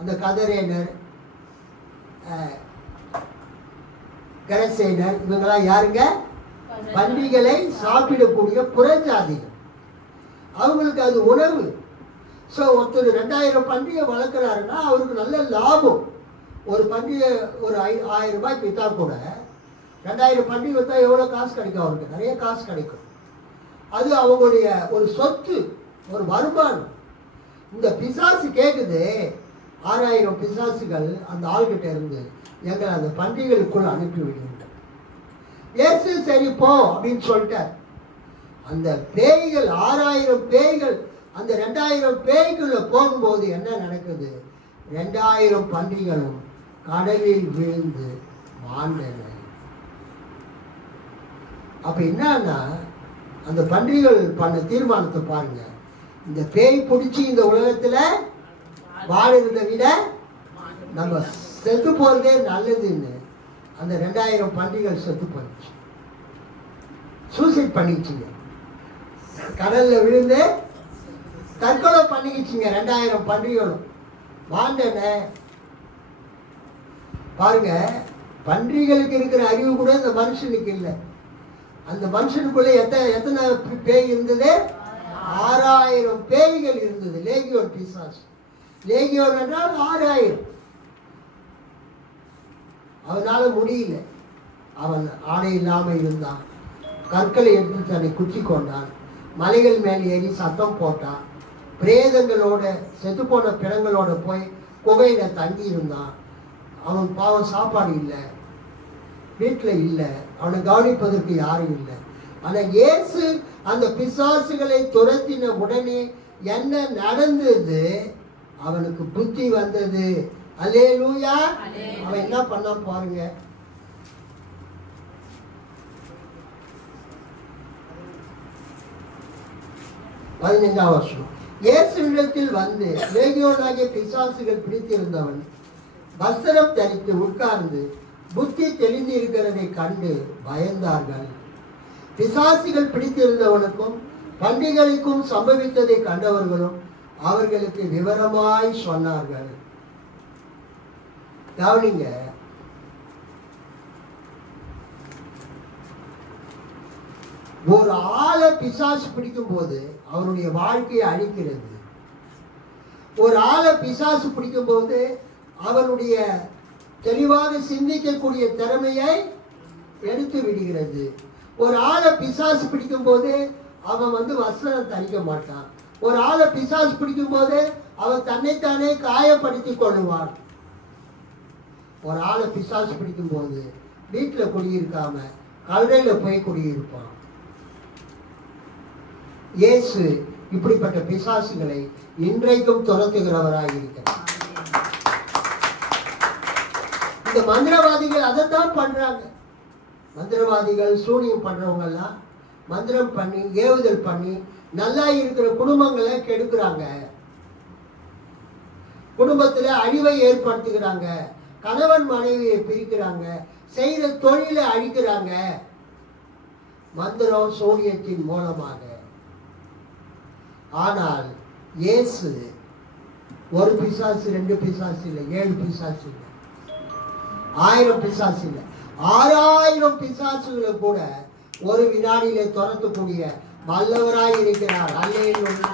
அந்த கதரேனர், கரசேனர், இவங்கெல்லாம் யாருங்க? பன்றிகளை சாப்பிடக்கூடிய புறஜாதிகள். அவங்களுக்கு அது உணவு. ஸோ ஒருத்தர் 2000 பன்றியை வளர்க்குறாருன்னா அவருக்கு நல்ல லாபம். ஒரு பன்றியை ஒரு 1000 ரூபாய்க்கு விற்றா கூட 2000 பன்றி விற்றா எவ்வளோ காசு கிடைக்கும்? அவருக்கு நிறைய காசு கிடைக்கும். அது அவங்களுடைய ஒரு சொத்து, ஒரு வருமானம். இந்த பிசாசு கேட்குது, 6000 பிசாசுகள் அந்த ஆள்கிட்ட இருந்து எங்களை அந்த பன்றிகளுக்குள் அனுப்பி விடுகின்ற. ஏசு சரி போ அப்படின்னு சொல்லிட்டார். அந்த பேய்கள் 6000 பேய்கள் அந்த 2000 பேய்க்குள்ள போகும்போது என்ன நடக்குது? 2000 பன்றிகளும் கடலில் விழுந்து மாண்டன. அப்ப என்னன்னா அந்த பன்றிகள் பண்ண தீர்மானத்தை பாருங்க, இந்த பேய் பிடிச்சி இந்த உலகத்துல வாழுறதை விட நம்ம செத்து போறதே நல்லதுன்னு அந்த 2000 பன்றிகள் செத்து போயிடுச்சு. சூசைட் பண்ணிச்சுங்க, கடல்ல விழுந்து தற்கொலை பண்ணிக்கிச்சுங்க. 2000 பன்றிகளும் மாண்டன. பாருங்க, பன்றிகளுக்கு இருக்கிற அறிவு கூட இந்த மனுஷனுக்கு இல்லை. அந்த மனுஷனுக்குள்ள எத்தனை பேய் இருந்தது? 6000 பேய்கள் இருந்தது. லேகியோன் பிசாசு. லேகியோன் என்றால் 6000. அவனால முடியல. அவன் ஆடை இல்லாமல் இருந்தான். கற்களை எடுத்து தன்னை குத்தி கொண்டான். மலைகள் மேல் ஏறி சத்தம் போட்டான். பிரேதங்களோட, செத்துப்போன பிணங்களோட போய் குகையில தங்கி இருந்தான். அவன் பாவம் சாப்பாடு இல்லை, வீட்டில் இல்லை, அவனை கவனிப்பதற்கு யாரும் இல்லை. ஆனால் இயேசு அந்த பிசாசுகளை துரத்தின உடனே என்ன நடந்தது? அவனுக்கு புத்தி வந்தது. அல்லேலூயா. அவன் என்ன பண்ண பாருங்க. பதினைஞ்சாம் வருஷம் இயேசுவிடத்தில் வந்து லேகியோனாகிய பிசாசுகள் பிடித்திருந்தவன் வஸ்திரம் தரித்து உட்கார்ந்து புத்தி தெளிந்து இருக்கிறதை கண்டு பயந்தார்கள். பிசாசுகள் பிடித்திருந்தவனுக்கும் பன்றிகளுக்கும் சம்பவித்ததை கண்டவர்களும் அவர்களுக்கு விவரமாய் சொன்னார்கள். கவனிங்க, ஒரு ஆளை பிசாசு பிடிக்கும் போது அவருடைய வாழ்க்கையை அழிக்கிறது. ஒரு ஆளை பிசாசு பிடிக்கும் போது அவனுடைய தெளிவாக சிந்திக்கக்கூடிய திறமையை எடுத்து விடுகிறது. ஒரு ஆளை பிசாசு பிடிக்கும் போது அவன் வசனம் தரிக்க மாட்டான். ஒரு ஆளை பிசாசு பிடிக்கும் போது அவன் தன்னைத்தானே காயப்படுத்திக் கொள்ளுவான். ஒரு ஆளை பிசாசு பிடிக்கும் போது வீட்டில் குடியிருக்காம கல்லறையில் போய் குடியிருப்பான். இயேசு இப்படிப்பட்ட பிசாசுகளை இன்றைக்கும் துரத்துகிறவராக இருக்கிறார். இந்த மந்திரவாதிகள் அதைத்தான் பண்றாங்க. மந்திரவாதிகள், சூனியம் பண்றவங்க எல்லாம் மந்திரம் பண்ணி, ஏவுதல் பண்ணி நல்லா இருக்கிற குடும்பங்களை கெடுக்கிறாங்க. குடும்பத்தில் அழிவை ஏற்படுத்துகிறாங்க. கணவன் மனைவியை பிரிக்கிறாங்க. செய்த தொழிலை அழிக்கிறாங்க. மந்திரம், சூனியத்தின் மூலமாக. ஆனால் இயேசு ஒரு பிசாசு, 2 பிசாசு இல்லை, 7 பிசாசு இல்லை, 1000 பிசாசு இல்லை, 6000 பிசாசுகளை கூட ஒரு வினாடியிலே துரத்தக்கூடிய வல்லவராய் இருக்கிறார். அல்லேலூயா.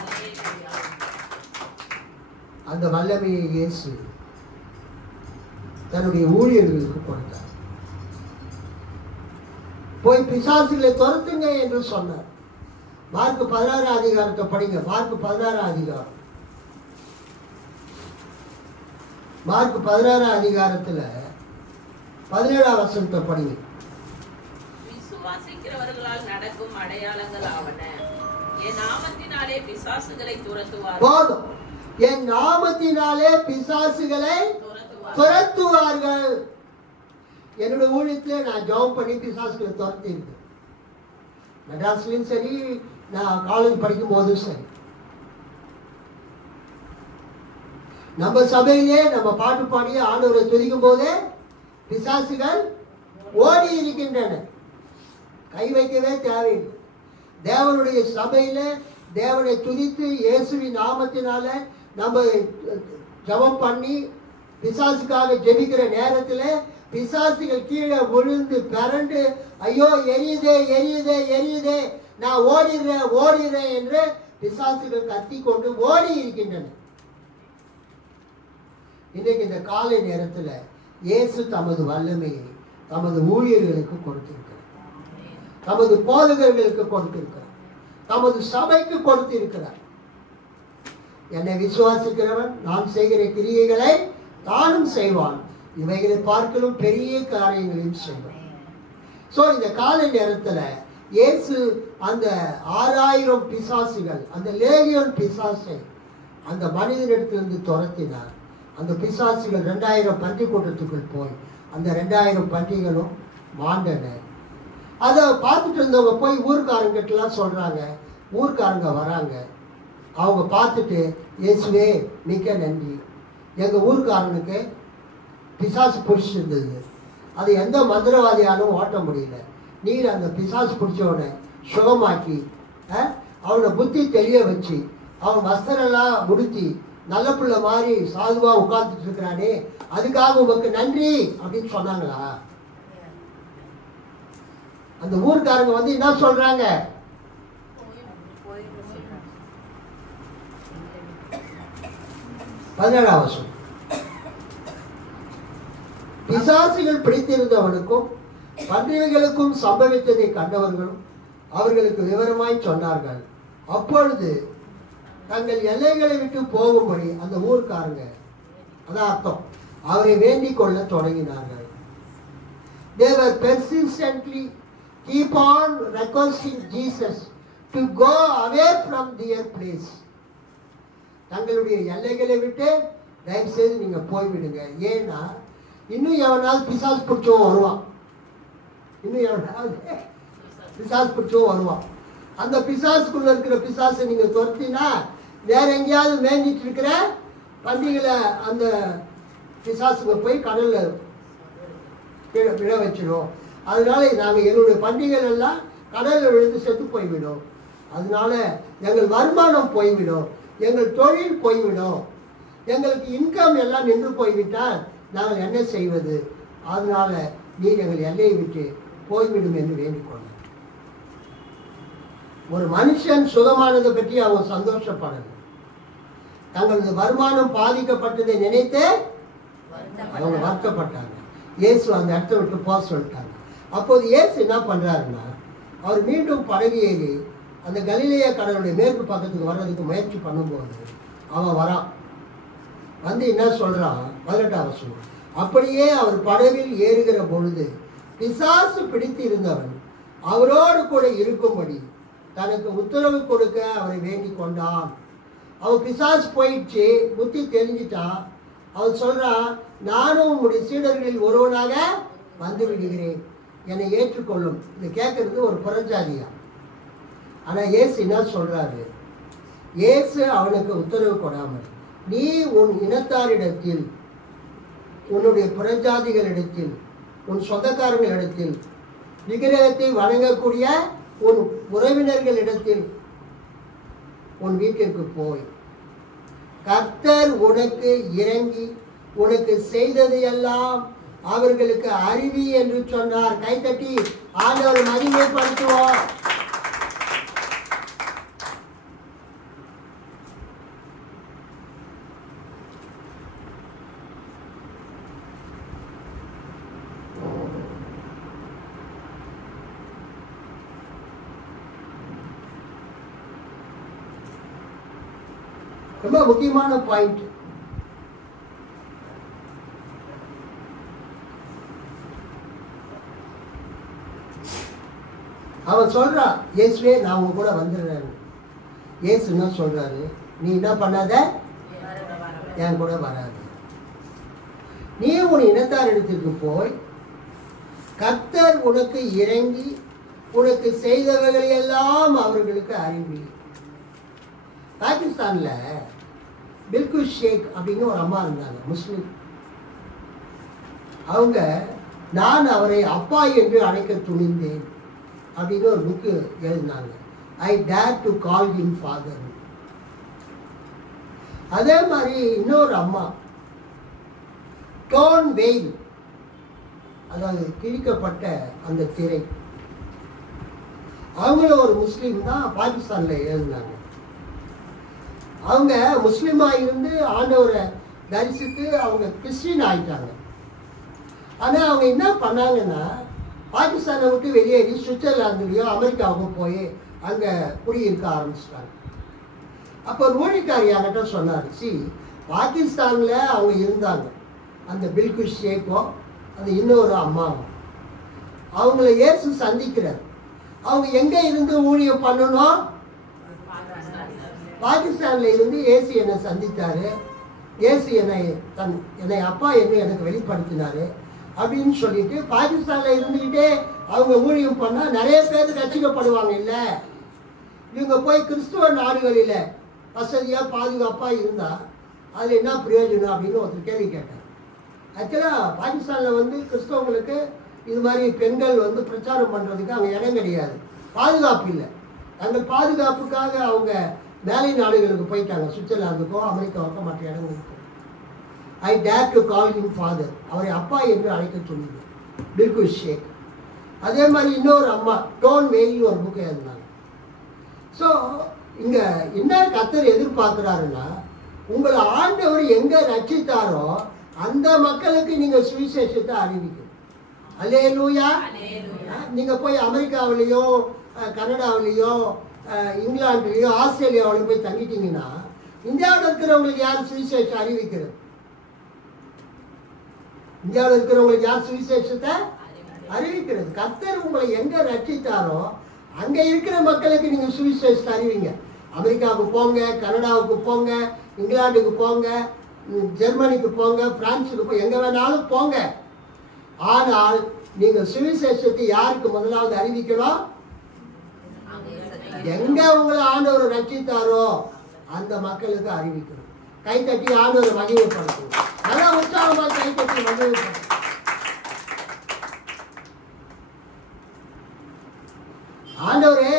அந்த வல்லமையை இயேசு தன்னுடைய ஊழியர்களுக்கு கொடுத்தார். போய் பிசாசுகளை துரத்துங்க என்று சொன்னார். மார்க் 16 அதிகாரத்தை படிங்க. மார்க் 16 அதிகாரம். மார்க் 16 அதிகாரத்துல 17ஆம் வசனத்தை படிங்க. விசுவாசிக்கிறவர்களால் நடக்கும் அடையாளங்கள் ஆவன. என் நாமத்தினாலே பிசாசுகளை துரத்துவார்கள். போதும். என் நாமத்தினாலே பிசாசுகளை துரத்துவார்கள். என்னோட ஊழியத்திலே நான் ஜெபம் பண்ணி பிசாசுகளை துரத்தி இருக்கேன். மெட்ராஸ்லயும் சரி, நான் காலேஜ் படிக்கும் போதும் சரி. நம்ம சபையிலே நம்ம பாட்டு பாடிய ஆண்டவரை துதிக்கும் போதே பிசாசுகள் ஓடி இருக்கின்றன. கை வைக்கவே தேவையில்லை. தேவனுடைய சபையில தேவனை துதித்து இயேசுவின் நாமத்தினால நம்ம ஜெபம் பண்ணி பிசாசுக்காக ஜெபிக்கிற நேரத்தில் பிசாசுகள் கீழே விழுந்து பிறண்டு, ஐயோ எரியுதே எரியுதே எரியுதே, நான் ஓடிடுறேன் ஓடிடுறேன் என்று பிசாசுகள் கத்தி கொண்டு ஓடி இருக்கின்றன. இன்றைக்கு இந்த காலை நேரத்தில் இயேசு தமது வல்லமையை தமது ஊழியர்களுக்கு கொடுத்திருக்கிறார், தமது போதகர்களுக்கு கொடுத்திருக்கிறார், தமது சபைக்கு கொடுத்திருக்கிறார். என்னை விசுவாசிக்கிறவன் நான் செய்கிற கிரியைகளை தானும் செய்வான், இவைகளை பார்க்கலும் பெரிய காரியங்களையும் செய்வான். ஸோ இந்த காலை நேரத்தில் இயேசு அந்த 6000 பிசாசுகள், அந்த லேகியோன் பிசாசை அந்த மனிதனிடத்திலிருந்து துரத்தினார். அந்த பிசாசுகள் 2000 பன்றி கூட்டத்துக்குள் போய் அந்த 2000 பன்றிகளும் மாண்டன. அதை பார்த்துட்டு இருந்தவங்க போய் ஊர்க்காரங்கிட்டலாம் சொல்றாங்க. ஊர்க்காரங்க வராங்க. அவங்க பார்த்துட்டு, இயேசுவே மிக்க நன்றி, எங்கள் ஊர்க்காரனுக்கு பிசாசு பிடிச்சிருந்தது, அது எந்த மந்திரவாதியாலும் ஓட்ட முடியல, நீர் அந்த பிசாசு பிடிச்சவனை சுகமாக்கி அவனை புத்தி தெளிய வச்சு அவன் வஸ்திரெல்லாம் முடித்தி நல்ல பிள்ளை மாதிரி சாதுவாக உட்கார்ந்துட்டு இருக்கிறானே, அதுக்காக உமக்கு நன்றி அப்படின்னு சொன்னாங்களா? அந்த ஊர்க்காரங்க என்ன சொல்றாங்க? பதினேழாம் பிசாசுகள் பிடித்திருந்தவனுக்கும் பன்றிகளுக்கும் சம்பவித்ததை கண்டவர்களும் அவர்களுக்கு விவரமாய் சொன்னார்கள். அப்பொழுது தங்கள் எல்லைகளை விட்டு போகும்படி அந்த ஊர்க்காரங்க, அதான் அர்த்தம், அவரை வேண்டிக் கொள்ள தொடங்கினார்கள். They were persistently keep on requesting Jesus to go away from their place. தங்களுடைய எல்லைகளை விட்டு தயவு செய்து நீங்க போய்விடுங்க. ஏன்னா இன்னும் எவனாவது பிசாசு பிடிச்சவன் வருவான், இன்னும் எவனாவது பிசாசு பிடிச்சவன் வருவான். அந்த பிசாசுக்குள்ள இருக்கிற பிசாசை நீங்க துரத்தினா வேற எங்கேயாவது மேஞ்சிட்டு இருக்கிற பண்டிகளை அந்த பிசாசுங்க போய் கடல்ல விழ வச்சிடும். அதனால நாங்கள் எங்களுடைய பண்டிகைகள் எல்லாம் கடலில் விழுந்து செத்து போய்விடும். அதனால எங்கள் வருமானம் போய்விடும், எங்கள் தொழில் போய்விடும், எங்களுக்கு இன்கம் எல்லாம் நின்று போய்விட்டால் நாங்கள் என்ன செய்வது? அதனால நீர் எங்கள் எல்லையை விட்டு போய்விடும் என்று வேண்டிக் கொண்டார். ஒரு மனுஷன் சுகமானதை பற்றி அவங்க சந்தோஷப்படணும். தங்களது வருமானம் பாதிக்கப்பட்டதை நினைத்து அவங்க வருத்தப்பட்டாங்க. இயேசு அந்த இடத்த விட்டு போக சொல்லிட்டாங்க. அப்போது இயேசு என்ன பண்றாருன்னா, அவர் மீண்டும் படகு ஏறி அந்த கலிலேயா கடலுடைய மேற்கு பக்கத்துக்கு வர்றதுக்கு முயற்சி பண்ணும்போது அவன் வரான். வந்து என்ன சொல்றான்? 18ஆம் வசனம். அப்படியே அவர் படவில் ஏறுகிற பொழுது பிசாசு பிடித்து இருந்தவன் அவரோடு கூட இருக்கும்படி தனக்கு உத்தரவு கொடுக்க அவரை வேண்டிக் கொண்டான். அவன் பிசாசு போயிடுச்சு, புத்தி தெரிஞ்சிட்டான். அவன் சொல்றான், நானும் உங்களுடைய சீடர்களில் ஒருவனாக வந்து விடுகிறேன், என்னை ஏற்றுக்கொள்ளும். இதை கேட்கறது ஒரு புறஜாதியா. ஆனால் இயேசு என்ன சொல்றாரு? இயேசு அவனுக்கு உத்தரவு கொடாமல், நீ உன் இனத்தாரிடத்தில், உன்னுடைய புறஜாதிகளிடத்தில், உன் சொந்தக்காரர்களிடத்தில், விக்கிரகத்தை வணங்கக்கூடிய உன் உறவினர்களிடத்தில் உன் வீட்டிற்கு போய் கர்த்தர் உனக்கு இறங்கி உனக்கு செய்தது எல்லாம் அவர்களுக்கு அறிவி என்று சொன்னார். கைத்தட்டி ஆண்டவர் மகிமைப்படுத்துவோம். ரொம்ப முக்கியமான பாயிண்ட். அவன் சொல்றான், இயேசுவே நான் உங்க கூட வந்துடுறேன். இயேசு என்ன சொல்றாரு? நீ என்ன பண்ணாத, என் கூட வராது. நீ உன் இனத்தாரிடத்திற்கு போய் கர்த்தர் உனக்கு இறங்கி உனக்கு செய்தவைகளை எல்லாம் அவர்களுக்கு அறிவி. பாகிஸ்தான்ல பில்குல் ஷேக் அப்படின்னு ஒரு அம்மா இருந்தாங்க, முஸ்லிம். அவங்க நான் அவரை அப்பா என்று அழைக்க துணிந்தேன் அப்படின்னு ஒரு புக்கு எழுதினாங்க. I dare to call him father. அதே மாதிரி இன்னொரு அம்மா டோன் வெயில், அதாவது கிழிக்கப்பட்ட அந்த திரை, அவங்களும் ஒரு முஸ்லீம் தான், பாகிஸ்தான்ல எழுதினாங்க. அவங்க முஸ்லீமா இருந்து ஆண்டவரை தரிசித்து அவங்க கிறிஸ்டின் ஆயிட்டாங்க. ஆனால் அவங்க என்ன பண்ணாங்கன்னா, பாகிஸ்தானை விட்டு வெளியேறி சுவிட்சர்லாந்துலேயோ அமெரிக்காவுக்கும் போய் அங்கே குடியிருக்க ஆரம்பிச்சிட்டாங்க. அப்போ ஒரு ஊழியக்காரி என்கிட்ட சொன்னார், பாகிஸ்தானில் அவங்க இருந்தாங்க, அந்த பில்குல் ஷேக்கோ அந்த இன்னொரு அம்மாவும். அவங்கள இயேசு சந்திக்கிறார். அவங்க எங்கே இருந்து ஊழியம் பண்ணணும்? பாகிஸ்தானில் இருந்து இயேசு என்னை சந்தித்தார். இயேசு என்னை அப்பா என்று எனக்கு வெளிப்படுத்தினார் அப்படின்னு சொல்லிட்டு பாகிஸ்தானில் இருந்துக்கிட்டே அவங்க ஊழியம் பண்ணால் நிறைய பேர் ரட்சிக்கப்படுவாங்க. இல்லை, இவங்க போய் கிறிஸ்துவ நாடுகளில் வசதியாக பாதுகாப்பாக இருந்தால் அதில் என்ன பிரயோஜனம் அப்படின்னு ஒருத்தர் கேள்வி கேட்டார். ஆக்சுவலாக பாகிஸ்தானில் வந்து கிறிஸ்தவங்களுக்கு இது மாதிரி பெண்கள் வந்து பிரச்சாரம் பண்ணுறதுக்கு அங்கே இடம் கிடையாது, பாதுகாப்பு இல்லை. தங்கள் பாதுகாப்புக்காக அவங்க மேலை நாடுகளுக்கு போயிட்டாங்க, சுவிட்சர்லாந்துக்கோ அமெரிக்காவுக்கோ மற்ற இடங்களுக்கோ. I dare to call him father, அவரை அப்பா என்று அழைக்க சொன்னது பில்குல் ஷேக். அதே மாதிரி இன்னொரு அம்மா டோன் வெயில் ஒரு புக்கு எழுதினாங்க. ஸோ இங்கே என்ன கர்த்தர் எதிர்பார்க்குறாருன்னா, உங்களை ஆண்டவர் எங்கே ரட்சித்தாரோ அந்த மக்களுக்கு நீங்கள் சுவிசேஷத்தை அறிவிக்கணும். அல்லேலூயா. நீங்கள் போய் அமெரிக்காவிலேயோ கனடாவிலேயோ இங்கிலாந்துலேயோ ஆஸ்திரேலியாவிலையும் போய் தங்கிட்டீங்கன்னா இந்தியாவில் இருக்கிறவங்களுக்கு யார் சுவிசேஷம் அறிவிக்கிறது? இந்தியாவில் இருக்கிறவங்களுக்கு யார் சுவிசேஷத்தை அறிவிக்கிறது? கர்த்தர் உங்களை எங்கே ரட்சித்தாரோ அங்கே இருக்கிற மக்களுக்கு நீங்கள் சுவிசேஷத்தை அறிவிங்க. அமெரிக்காவுக்கு போங்க, கனடாவுக்கு போங்க, இங்கிலாந்துக்கு போங்க, ஜெர்மனிக்கு போங்க, பிரான்ஸுக்கு போங்க, எங்கே வேணாலும் போங்க. ஆனால் நீங்கள் சுவிசேஷத்தை யாருக்கு முதலாவது அறிவிக்கணும்? எங்க உங்களை ஆண்டவர் ரட்சித்தாரோ அந்த மக்களுக்கு அறிவிக்கணும். கைத்தட்டி ஆண்டவர் மகிமைப்படுத்தணும். நல்லா உற்சாகமாக கைத்தட்டி மகிமைப்படுத்தணும். ஆண்டவரே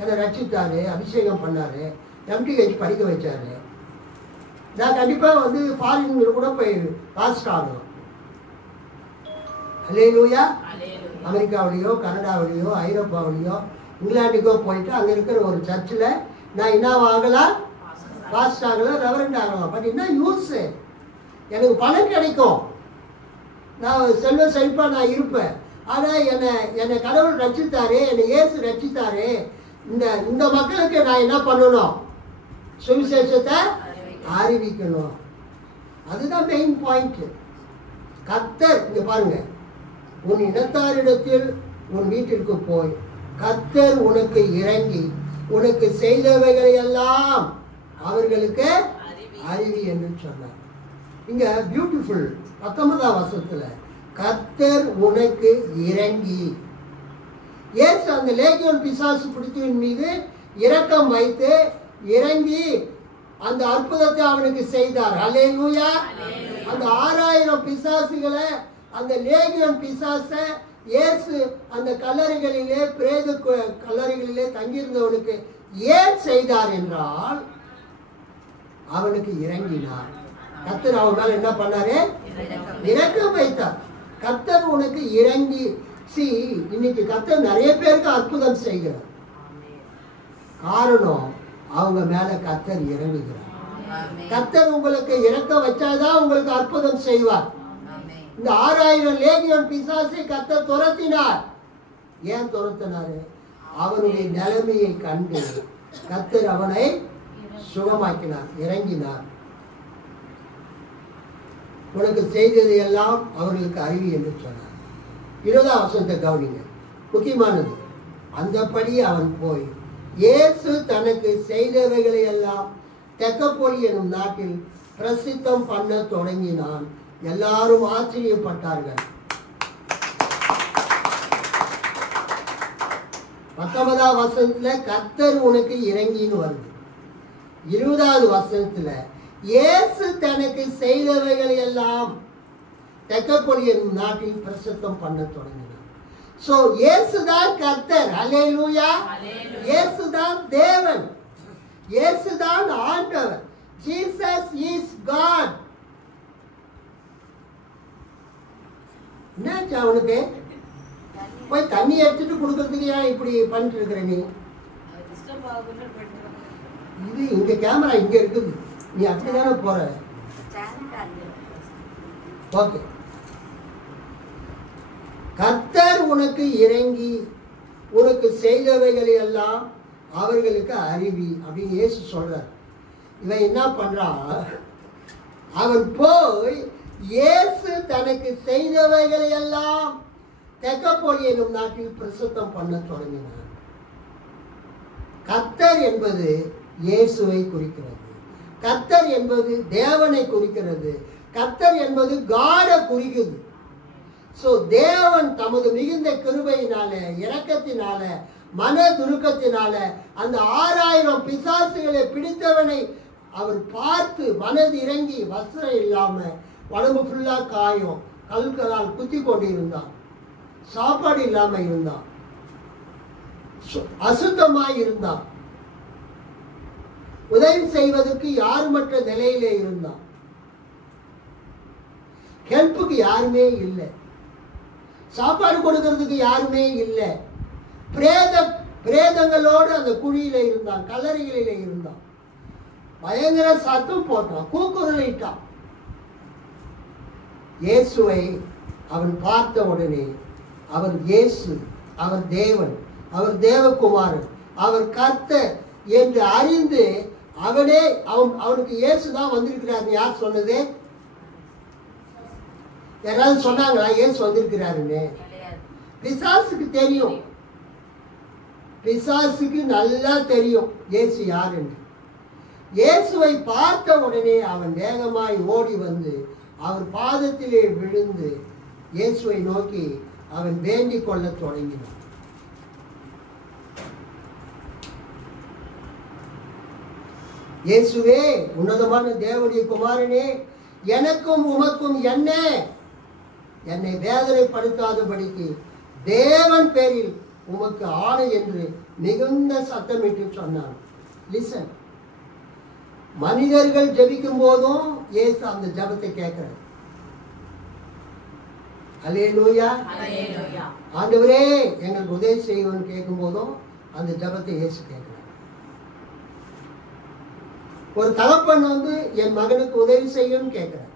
என்னை ரட்சித்தாரு, அபிஷேகம் பண்ணாரு, MTH படிக்க வச்சாரு. நான் கண்டிப்பாக வந்து ஃபாரின்ல கூட போய் பாஸ்ட் ஆகணும். அல்லேலூயா. அமெரிக்காவிலேயோ கனடாவிலேயோ ஐரோப்பாவிலேயோ இங்கிலாந்துக்கோ போயிட்டு அங்கே இருக்கிற ஒரு சர்ச்சில் நான் என்ன ஆகலாம், பாஸ்ட் ஆகலாம், ரெவரண்ட் ஆகலாம். பட் என்ன யூஸ்? எனக்கு பணம் கிடைக்கும், நான் செல்வ செழிப்பாக நான் இருப்பேன். ஆனால் என்னை கடவுள் ரட்சித்தாரு, என்னை இயேசு ரட்சித்தாரு. இந்த மக்களுக்கு நான் என்ன பண்ணணும்? சுவிசேஷத்தை அறிவிக்கணும். அதுதான் மெயின் பாயிண்ட். கர்த்தர் இங்க பாருங்க, உன் இனத்தாரிடத்தில் உன் வீட்டிற்கு போய் கர்த்தர் உனக்கு இறங்கி உனக்கு செய்தவைகளை எல்லாம் அவர்களுக்கு அறிவி என்று சொன்னார். இங்க பியூட்டிஃபுல் 19ஆம் வசனத்துல கர்த்தர் உனக்கு இறங்கி, இயேசு அந்த லேகியோன் பிசாசு பிடித்தவன் மீது இரக்கம் வைத்து இறங்கி அந்த அற்புதத்தை அவனுக்கு செய்தார். அல்லேலூயா. அந்த 6000 பிசாசுகளை, அந்த லேகியோன் பிசாசை இயேசு அந்த கல்லறைகளிலே, பிரேத கல்லறைகளிலே தங்கியிருந்தவனுக்கு ஏன் செய்தார் என்றால் அவனுக்கு இறங்கினார். கர்த்தர் அவன் மேல என்ன பண்ணாரு? இரக்கம் வைத்தார். கர்த்தர் உனக்கு இறங்கி. இன்னைக்கு கர்த்தர் நிறைய பேருக்கு அற்புதம் செய்கிறார். காரணம் அவங்க மேல கர்த்தர் இறங்குகிறார். கர்த்தர் உங்களுக்கு இறக்க வச்சாதான் உங்களுக்கு அற்புதம் செய்வார். இந்த 6000 லேகியோன் பிசாசை கர்த்தர் துரத்தினார். ஏன் துரத்தினாரு? அவனுடைய நிலைமையை கண்டு கர்த்தர் அவனை சுகமாக்கினார், இறங்கினார். உனக்கு செய்தது எல்லாம் அவர்களுக்கு அறிவி என்று சொன்னார். 20ஆம் வசனத்தை கவனிங்க, முக்கியமானது. அந்தபடி அவன் போய் இயேசு தனக்கு செய்தவைகளை எல்லாம் தெக்கப்பொலி எனும் நாட்டில் பிரசித்தம் பண்ண தொடங்கினான். எல்லாரும் ஆச்சரியப்பட்டார்கள். 19ஆம் வசனத்துல கர்த்தர் உனக்கு இறங்கின்னு வருது. 20ஆவது வசனத்துல இயேசு தனக்கு செய்தவைகளை எல்லாம் தெக்கப்பொலி எனும் நாட்டில் பிரசித்தம் பண்ண தொடங்கினார். சோ இயேசுதான் கர்த்தர். அல்லேலூயா. இயேசுதான் தேவன், இயேசுதான் ஆண்டவர். Jesus is God. என்னாச்சு அவனுக்கு? போய் தண்ணி எடுத்துட்டு கொடுக்கறதுக்கு ஏன் இப்படி பண்ணிட்டு இருக்கிற நீ? இது இங்க கேமரா இங்க இருக்குது, நீ அப்படிதானே போற. ஓகே. கர்த்தர் உனக்கு இறங்கி உனக்கு செய்தவைகளை எல்லாம் அவர்களுக்கு அறிவி அப்படின்னு இயேசு சொல்றார். இவன் என்ன பண்றான்? அவன் போய் இயேசு தனக்கு செய்தவைகளை எல்லாம் தெக்கப்பொலி எனும் நாட்டில் பிரசித்தம் பண்ண தொடங்கினார். கர்த்தர் என்பது இயேசுவை குறிக்கிறது. கர்த்தர் என்பது தேவனை குறிக்கிறது. கர்த்தர் என்பது காடை குறிக்கிறது. சோ தேவன் தமது மிகுந்த கிருபையினால, இரக்கத்தினால, மன துருக்கத்தினால அந்த 6000 பிசாசுகளை பிடித்தவனை அவர் பார்த்து மனது இறங்கி, வஸ்திரம் இல்லாம, உடம்பு ஃபுல்லா காயம், கல்களால் குத்தி கொண்டிருந்தான், சாப்பாடு இல்லாம இருந்தான், அசுத்தமாய் இருந்தான், உதவி செய்வதற்கு யாருமற்ற நிலையிலே இருந்தான், ஹெல்ப்புக்கு யாருமே இல்லை, சாப்பாடு கொடுக்கறதுக்கு யாருமே இல்லை, பிரேதங்களோடு அந்த குழியில இருந்தான், கல்லறைகளில இருந்தான், பயங்கர சத்தம் போட்டான், கூக்குரலிட்டான். இயேசுவை அவன் பார்த்த உடனே அவர் இயேசு, அவர் தேவன், அவர் தேவகுமாரன், அவர் கர்த்தர் என்று அறிந்து அவனுக்கு இயேசு தான் வந்திருக்கிறார். யார் சொன்னது? யாராவது சொன்னாங்களா இயேசு வந்திருக்கிறாருன்னு? பிசாசுக்கு தெரியும், பிசாசுக்கு நல்லா தெரியும் இயேசு யாருன்னு. இயேசுவை பார்த்த உடனே அவன் வேகமாய் ஓடி வந்து அவர் பாதத்திலே விழுந்து இயேசுவை நோக்கி அவன் வேண்டிக் கொள்ள தொடங்கினான். இயேசுவே, உன்னதமான தேவனுடைய குமாரனே, எனக்கும் உமக்கும் என்னை வேதனைப்படுத்தாதபடிக்கு தேவன் பேரில் உமக்கு ஆணை என்று மிகுந்த சத்தமிட்டு சொன்னான். லிசன், மனிதர்கள் ஜெபிக்கும் போதும் இயேசு அந்த ஜெபத்தை கேட்கிறார். அல்லேலூயா. ஆண்டவரே எங்களுக்கு உதவி செய்வோன்னு கேட்கும் போதும் அந்த ஜெபத்தை இயேசு கேட்கிறார். ஒரு தகப்பன் என் மகனுக்கு உதவி செய்யும் கேட்கிறார்.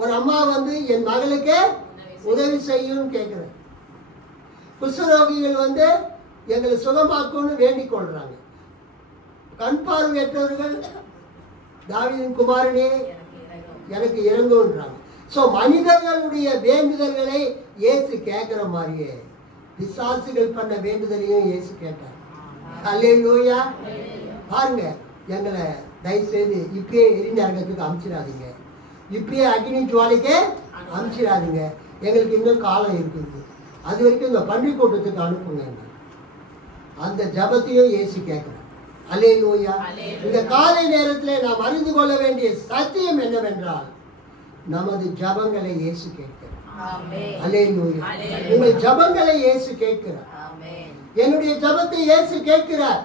ஒரு அம்மா என் மகளுக்கு உதவி செய்யும் கேட்கிறார். குஷ்டரோகிகள் எங்களை சுகமாக்கும்னு வேண்டிக் கொள்றாங்க. கண் பார்வையற்றவர்கள் தாவீதின் குமாரனே எனக்கு இறங்குன்றாங்க. ஸோ மனிதர்களுடைய வேண்டுதல்களை இயேசு கேட்கிற மாதிரியே பிசாசுகள் பண்ண வேண்டுதலையும் இயேசு கேட்டார். அல்லேலூயா. பாருங்க, எங்களை தயவுசெய்து இப்பயே எரிநரகத்துக்கு அனுப்பிச்சிடாதீங்க, இப்பயே அக்னி ஜுவாலைக்கு அனுப்பிச்சிடாதீங்க, எங்களுக்கு இன்னும் காலம் இருக்குது, அது வரைக்கும் இந்த பன்றி கூட்டத்துக்கு அனுப்புங்க. அந்த ஜபத்தையும் இயேசு கேட்கிறார். அல்லேலூயா. இந்த காலை நேரத்தில் நாம் அறிந்து கொள்ள வேண்டிய சத்தியம் என்னவென்றால் நமது ஜபங்களை இயேசு கேட்கிறார். அல்லேலூயா. உங்கள் ஜபங்களை இயேசு கேட்கிறார். என்னுடைய ஜபத்தை இயேசு கேட்கிறார்.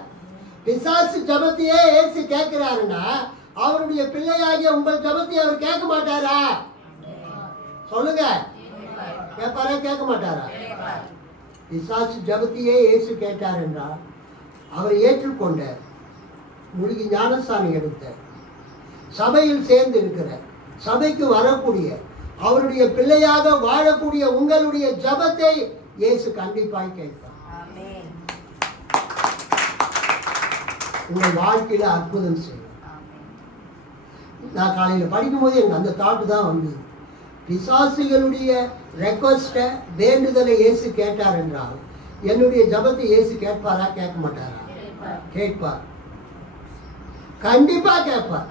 பிசாசு ஜபத்தையே இயேசு கேட்கிறாருன்னா அவருடைய பிள்ளையாகிய உங்கள் ஜபத்தை அவர் கேட்க மாட்டாரா? சொல்லுங்க, கேட்பாரா கேட்க மாட்டாரா? பிசாசு ஜபத்தையே இயேசு கேட்டார் என்றால் அவரை ஏற்றுக்கொண்ட, முழுகி ஞானஸ்தானி எடுத்த, சபையில் சேர்ந்து இருக்கிற, சபைக்கு வரக்கூடிய, அவருடைய பிள்ளையாக வாழக்கூடிய உங்களுடைய ஜபத்தை இயேசு கண்டிப்பாய் கேட்பார். உங்கள் வாழ்க்கையில அற்புதம் செய்யும். நான் காலையில் படிக்கும்போது எனக்கு அந்த தாட்டு தான் வந்தது. பிசாசுகளுடைய ரெக்வஸ்ட வேண்டுதலை இயேசு கேட்டார் என்றால் என்னுடைய ஜபத்தை இயேசு கேட்பாரா கேட்க மாட்டாரா? கேட்பார், கண்டிப்பா கேட்பார்.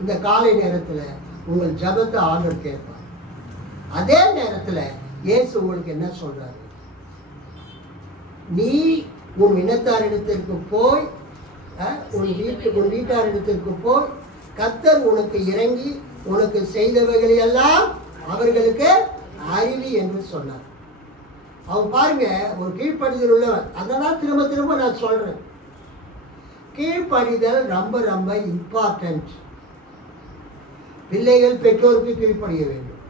இந்த காலை நேரத்தில் உங்கள் ஜபத்தை ஆண்டவர் கேட்பார். அதே நேரத்தில் இயேசு உங்களுக்கு என்ன சொல்றாரு? நீ உன் இனத்தாரிடத்திற்கு போய், உன் வீட்டாரிடத்திற்கு போய், கர்த்தர் உனக்கு இறங்கி உனக்கு செய்தவைகளை எல்லாம் அவர்களுக்கு அறிவி என்று சொன்னார். அவன் பாருங்க, ஒரு கீழ்ப்படிதல் உள்ளவன். அதனால் திரும்ப திரும்ப நான் சொல்றேன், கீழ்ப்படிதல் ரொம்ப ரொம்ப இம்பார்ட்டன்ட். பிள்ளைகள் பெற்றோருக்கு கீழ்ப்படிய வேண்டும்.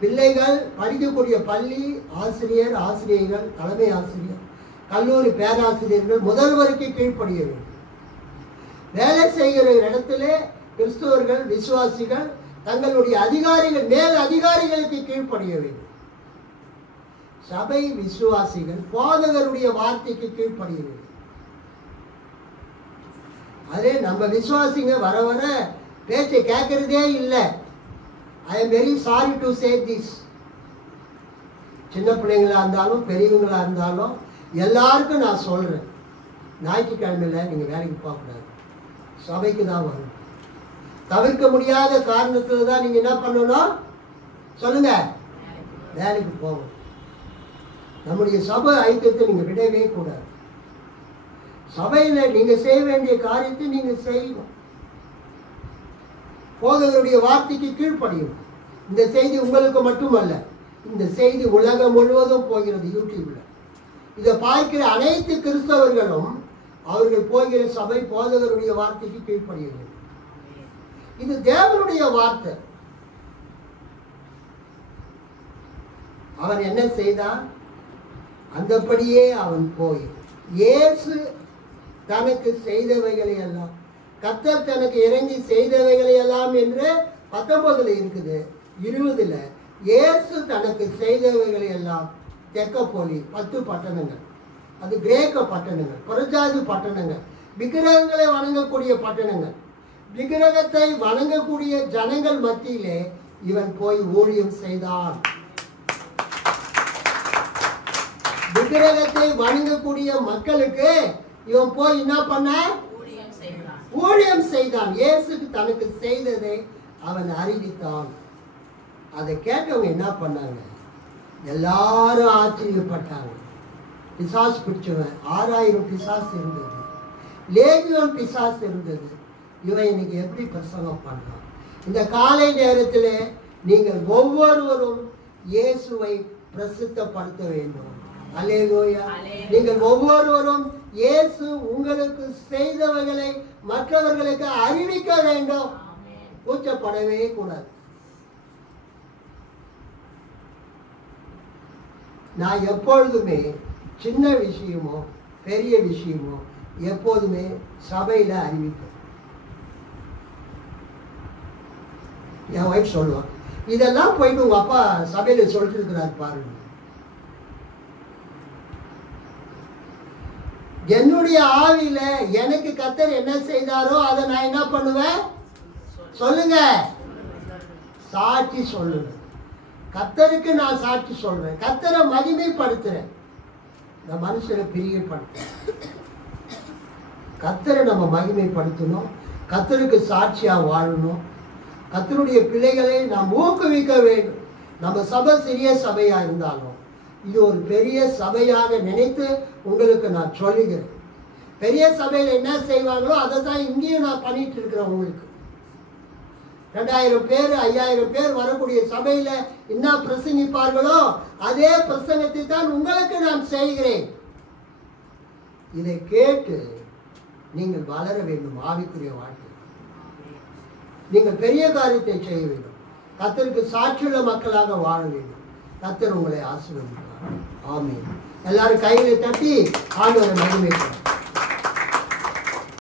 பிள்ளைகள் படிக்கக்கூடிய பள்ளி ஆசிரியர், ஆசிரியர்கள், தலைமை ஆசிரியர், கல்லூரி பேராசிரியர்கள், முதல்வருக்கு கீழ்ப்படிய வேண்டும். வேலை செய்கிற இடத்துல கிறிஸ்தவர்கள், விசுவாசிகள் தங்களுடைய அதிகாரிகள், மேல் அதிகாரிகளுக்கு கீழ்ப்படிய வேண்டும். சபை விசுவாசிகள் போதகருடைய வார்த்தைக்கு கீழ்ப்படிய வேண்டும். அதே நம்ம விசுவாசிங்க வர வர பேச்சை கேட்கறதே இல்லை. I am very sorry to say this. சின்ன பிள்ளைங்களா இருந்தாலும் பெரியவங்களா இருந்தாலும் எல்லாருக்கும் நான் சொல்றேன், ஞாயிற்றுக்கிழமையில் நீங்க வேலைக்கு போகக்கூடாது, சபைக்கு தான் வரணும். தவிர்க்க முடியாத காரணத்துல தான் நீங்க என்ன பண்ணணும் சொல்லுங்க, வேலைக்கு போகணும். நம்முடைய சபை ஐக்கியத்தை நீங்க விடவே கூடாது. சபையில நீங்க செய்ய வேண்டிய காரியத்தை நீங்க செய்யணும். போதகருடைய வார்த்தைக்கு கீழ்ப்படியும். இந்த செய்தி உங்களுக்கு மட்டுமல்ல, இந்த செய்தி உலகம் முழுவதும் போகிறது யூடியூப்ல. இதை பார்க்கிற அனைத்து கிறிஸ்தவர்களும் அவர்கள் போகிற சபை போதகருடைய வார்த்தைக்கு கீழ்ப்படிய வேண்டும். இது தேவனுடைய வார்த்தை. அவன் என்ன செய்தான்? அந்தபடியே அவன் போய் இயேசு தனக்கு செய்தவைகளை எல்லாம், கர்த்தர் தனக்கு இறங்கி செய்தவைகளை எல்லாம் என்று 19 இருக்குது. 20 இயேசு தனக்கு செய்தவைகளை எல்லாம், தெக்கப்போலி 10 பட்டணங்கள், அது கிரேக்க பட்டணங்கள், புறஜாதி பட்டணங்கள், விக்கிரகங்களை வணங்கக்கூடிய பட்டணங்கள், விக்கிரகத்தை வணங்கக்கூடிய ஜனங்கள் மத்தியிலே இவன் போய் ஊழியம் செய்தான். விக்கிரகத்தை வணங்கக்கூடிய மக்களுக்கு இவன் போய் என்ன பண்ண? ஊழியம் செய்தான். இயேசுக்கு தனக்கு செய்ததை அவன் அறிவித்தான். அதை கேட்டவங்க என்ன பண்ணாங்க? எல்லாரும் ஆச்சரியப்பட்டாங்க. பிசாசு பிடிச்சவன் 6000 பிசாசு இருந்தது, லேகியோன் பிசாசு இருந்தது. இவன் இன்னைக்கு எப்படி பிரசங்கம் பண்றான்? இந்த காலை நேரத்தில் நீங்கள் ஒவ்வொருவரும் இயேசுவை பிரசித்தப்படுத்த வேண்டும். அல்லேலூயா. நீங்கள் ஒவ்வொருவரும் இயேசு உங்களுக்கு செய்தவைகளை மற்றவர்களுக்கு அறிவிக்க வேண்டும். கூச்சப்படவே கூடாது. நான் எப்பொழுதுமே சின்ன விஷயமோ பெரிய விஷயமோ எப்போதுமே சபையில் அறிவிப்பேன். என் ஒய்ஃப் சொல்லுவான், இதெல்லாம் போயிட்டு உங்க அப்பா சபையில சொல்லிட்டு இருக்கிறார் பாருங்க. என்னுடைய ஆவியில எனக்கு கர்த்தர் என்ன செய்தாரோ அதை நான் என்ன பண்ணுவேன் சொல்லுங்க, சாட்சி சொல்லுங்க. கர்த்தருக்கு நான் சாட்சி சொல்றேன், கர்த்தரை மகிமைப்படுத்துறேன், இந்த மனுஷரை பிரியப்படுத்துறேன். கர்த்தரை நம்ம மகிமைப்படுத்தணும், கர்த்தருக்கு சாட்சியா வாழணும், கர்த்தருடைய பிள்ளைகளை நாம் ஊக்குவிக்க வேண்டும். நம்ம சபை சிறிய சபையா இருந்தாலும் இது ஒரு பெரிய சபையாக நினைத்து உங்களுக்கு நான் சொல்லுகிறேன். பெரிய சபையில் என்ன செய்வாங்களோ அதை தான் இங்கேயும் நான் பண்ணிட்டு இருக்கிறேன். உங்களுக்கு 2000 பேர் 5000 பேர் வரக்கூடிய சபையில என்ன பிரசங்கிப்பார்களோ அதே பிரசங்கத்தை தான் உங்களுக்கு நான் செய்கிறேன். இதை கேட்டு நீங்கள் வளர வேண்டும். ஆவிக்குரிய வாழ்க்கை நீங்கள் பெரிய காரியத்தை செய்ய வேண்டும். கர்த்தருக்கு சாட்சியுள்ள மக்களாக வாழ வேண்டும். கர்த்தர் உங்களை ஆசீர்வதிப்பார். ஆமென். எல்லாரும் கையில தட்டி ஆண்டவரை மகிமைப்படுத்தும்.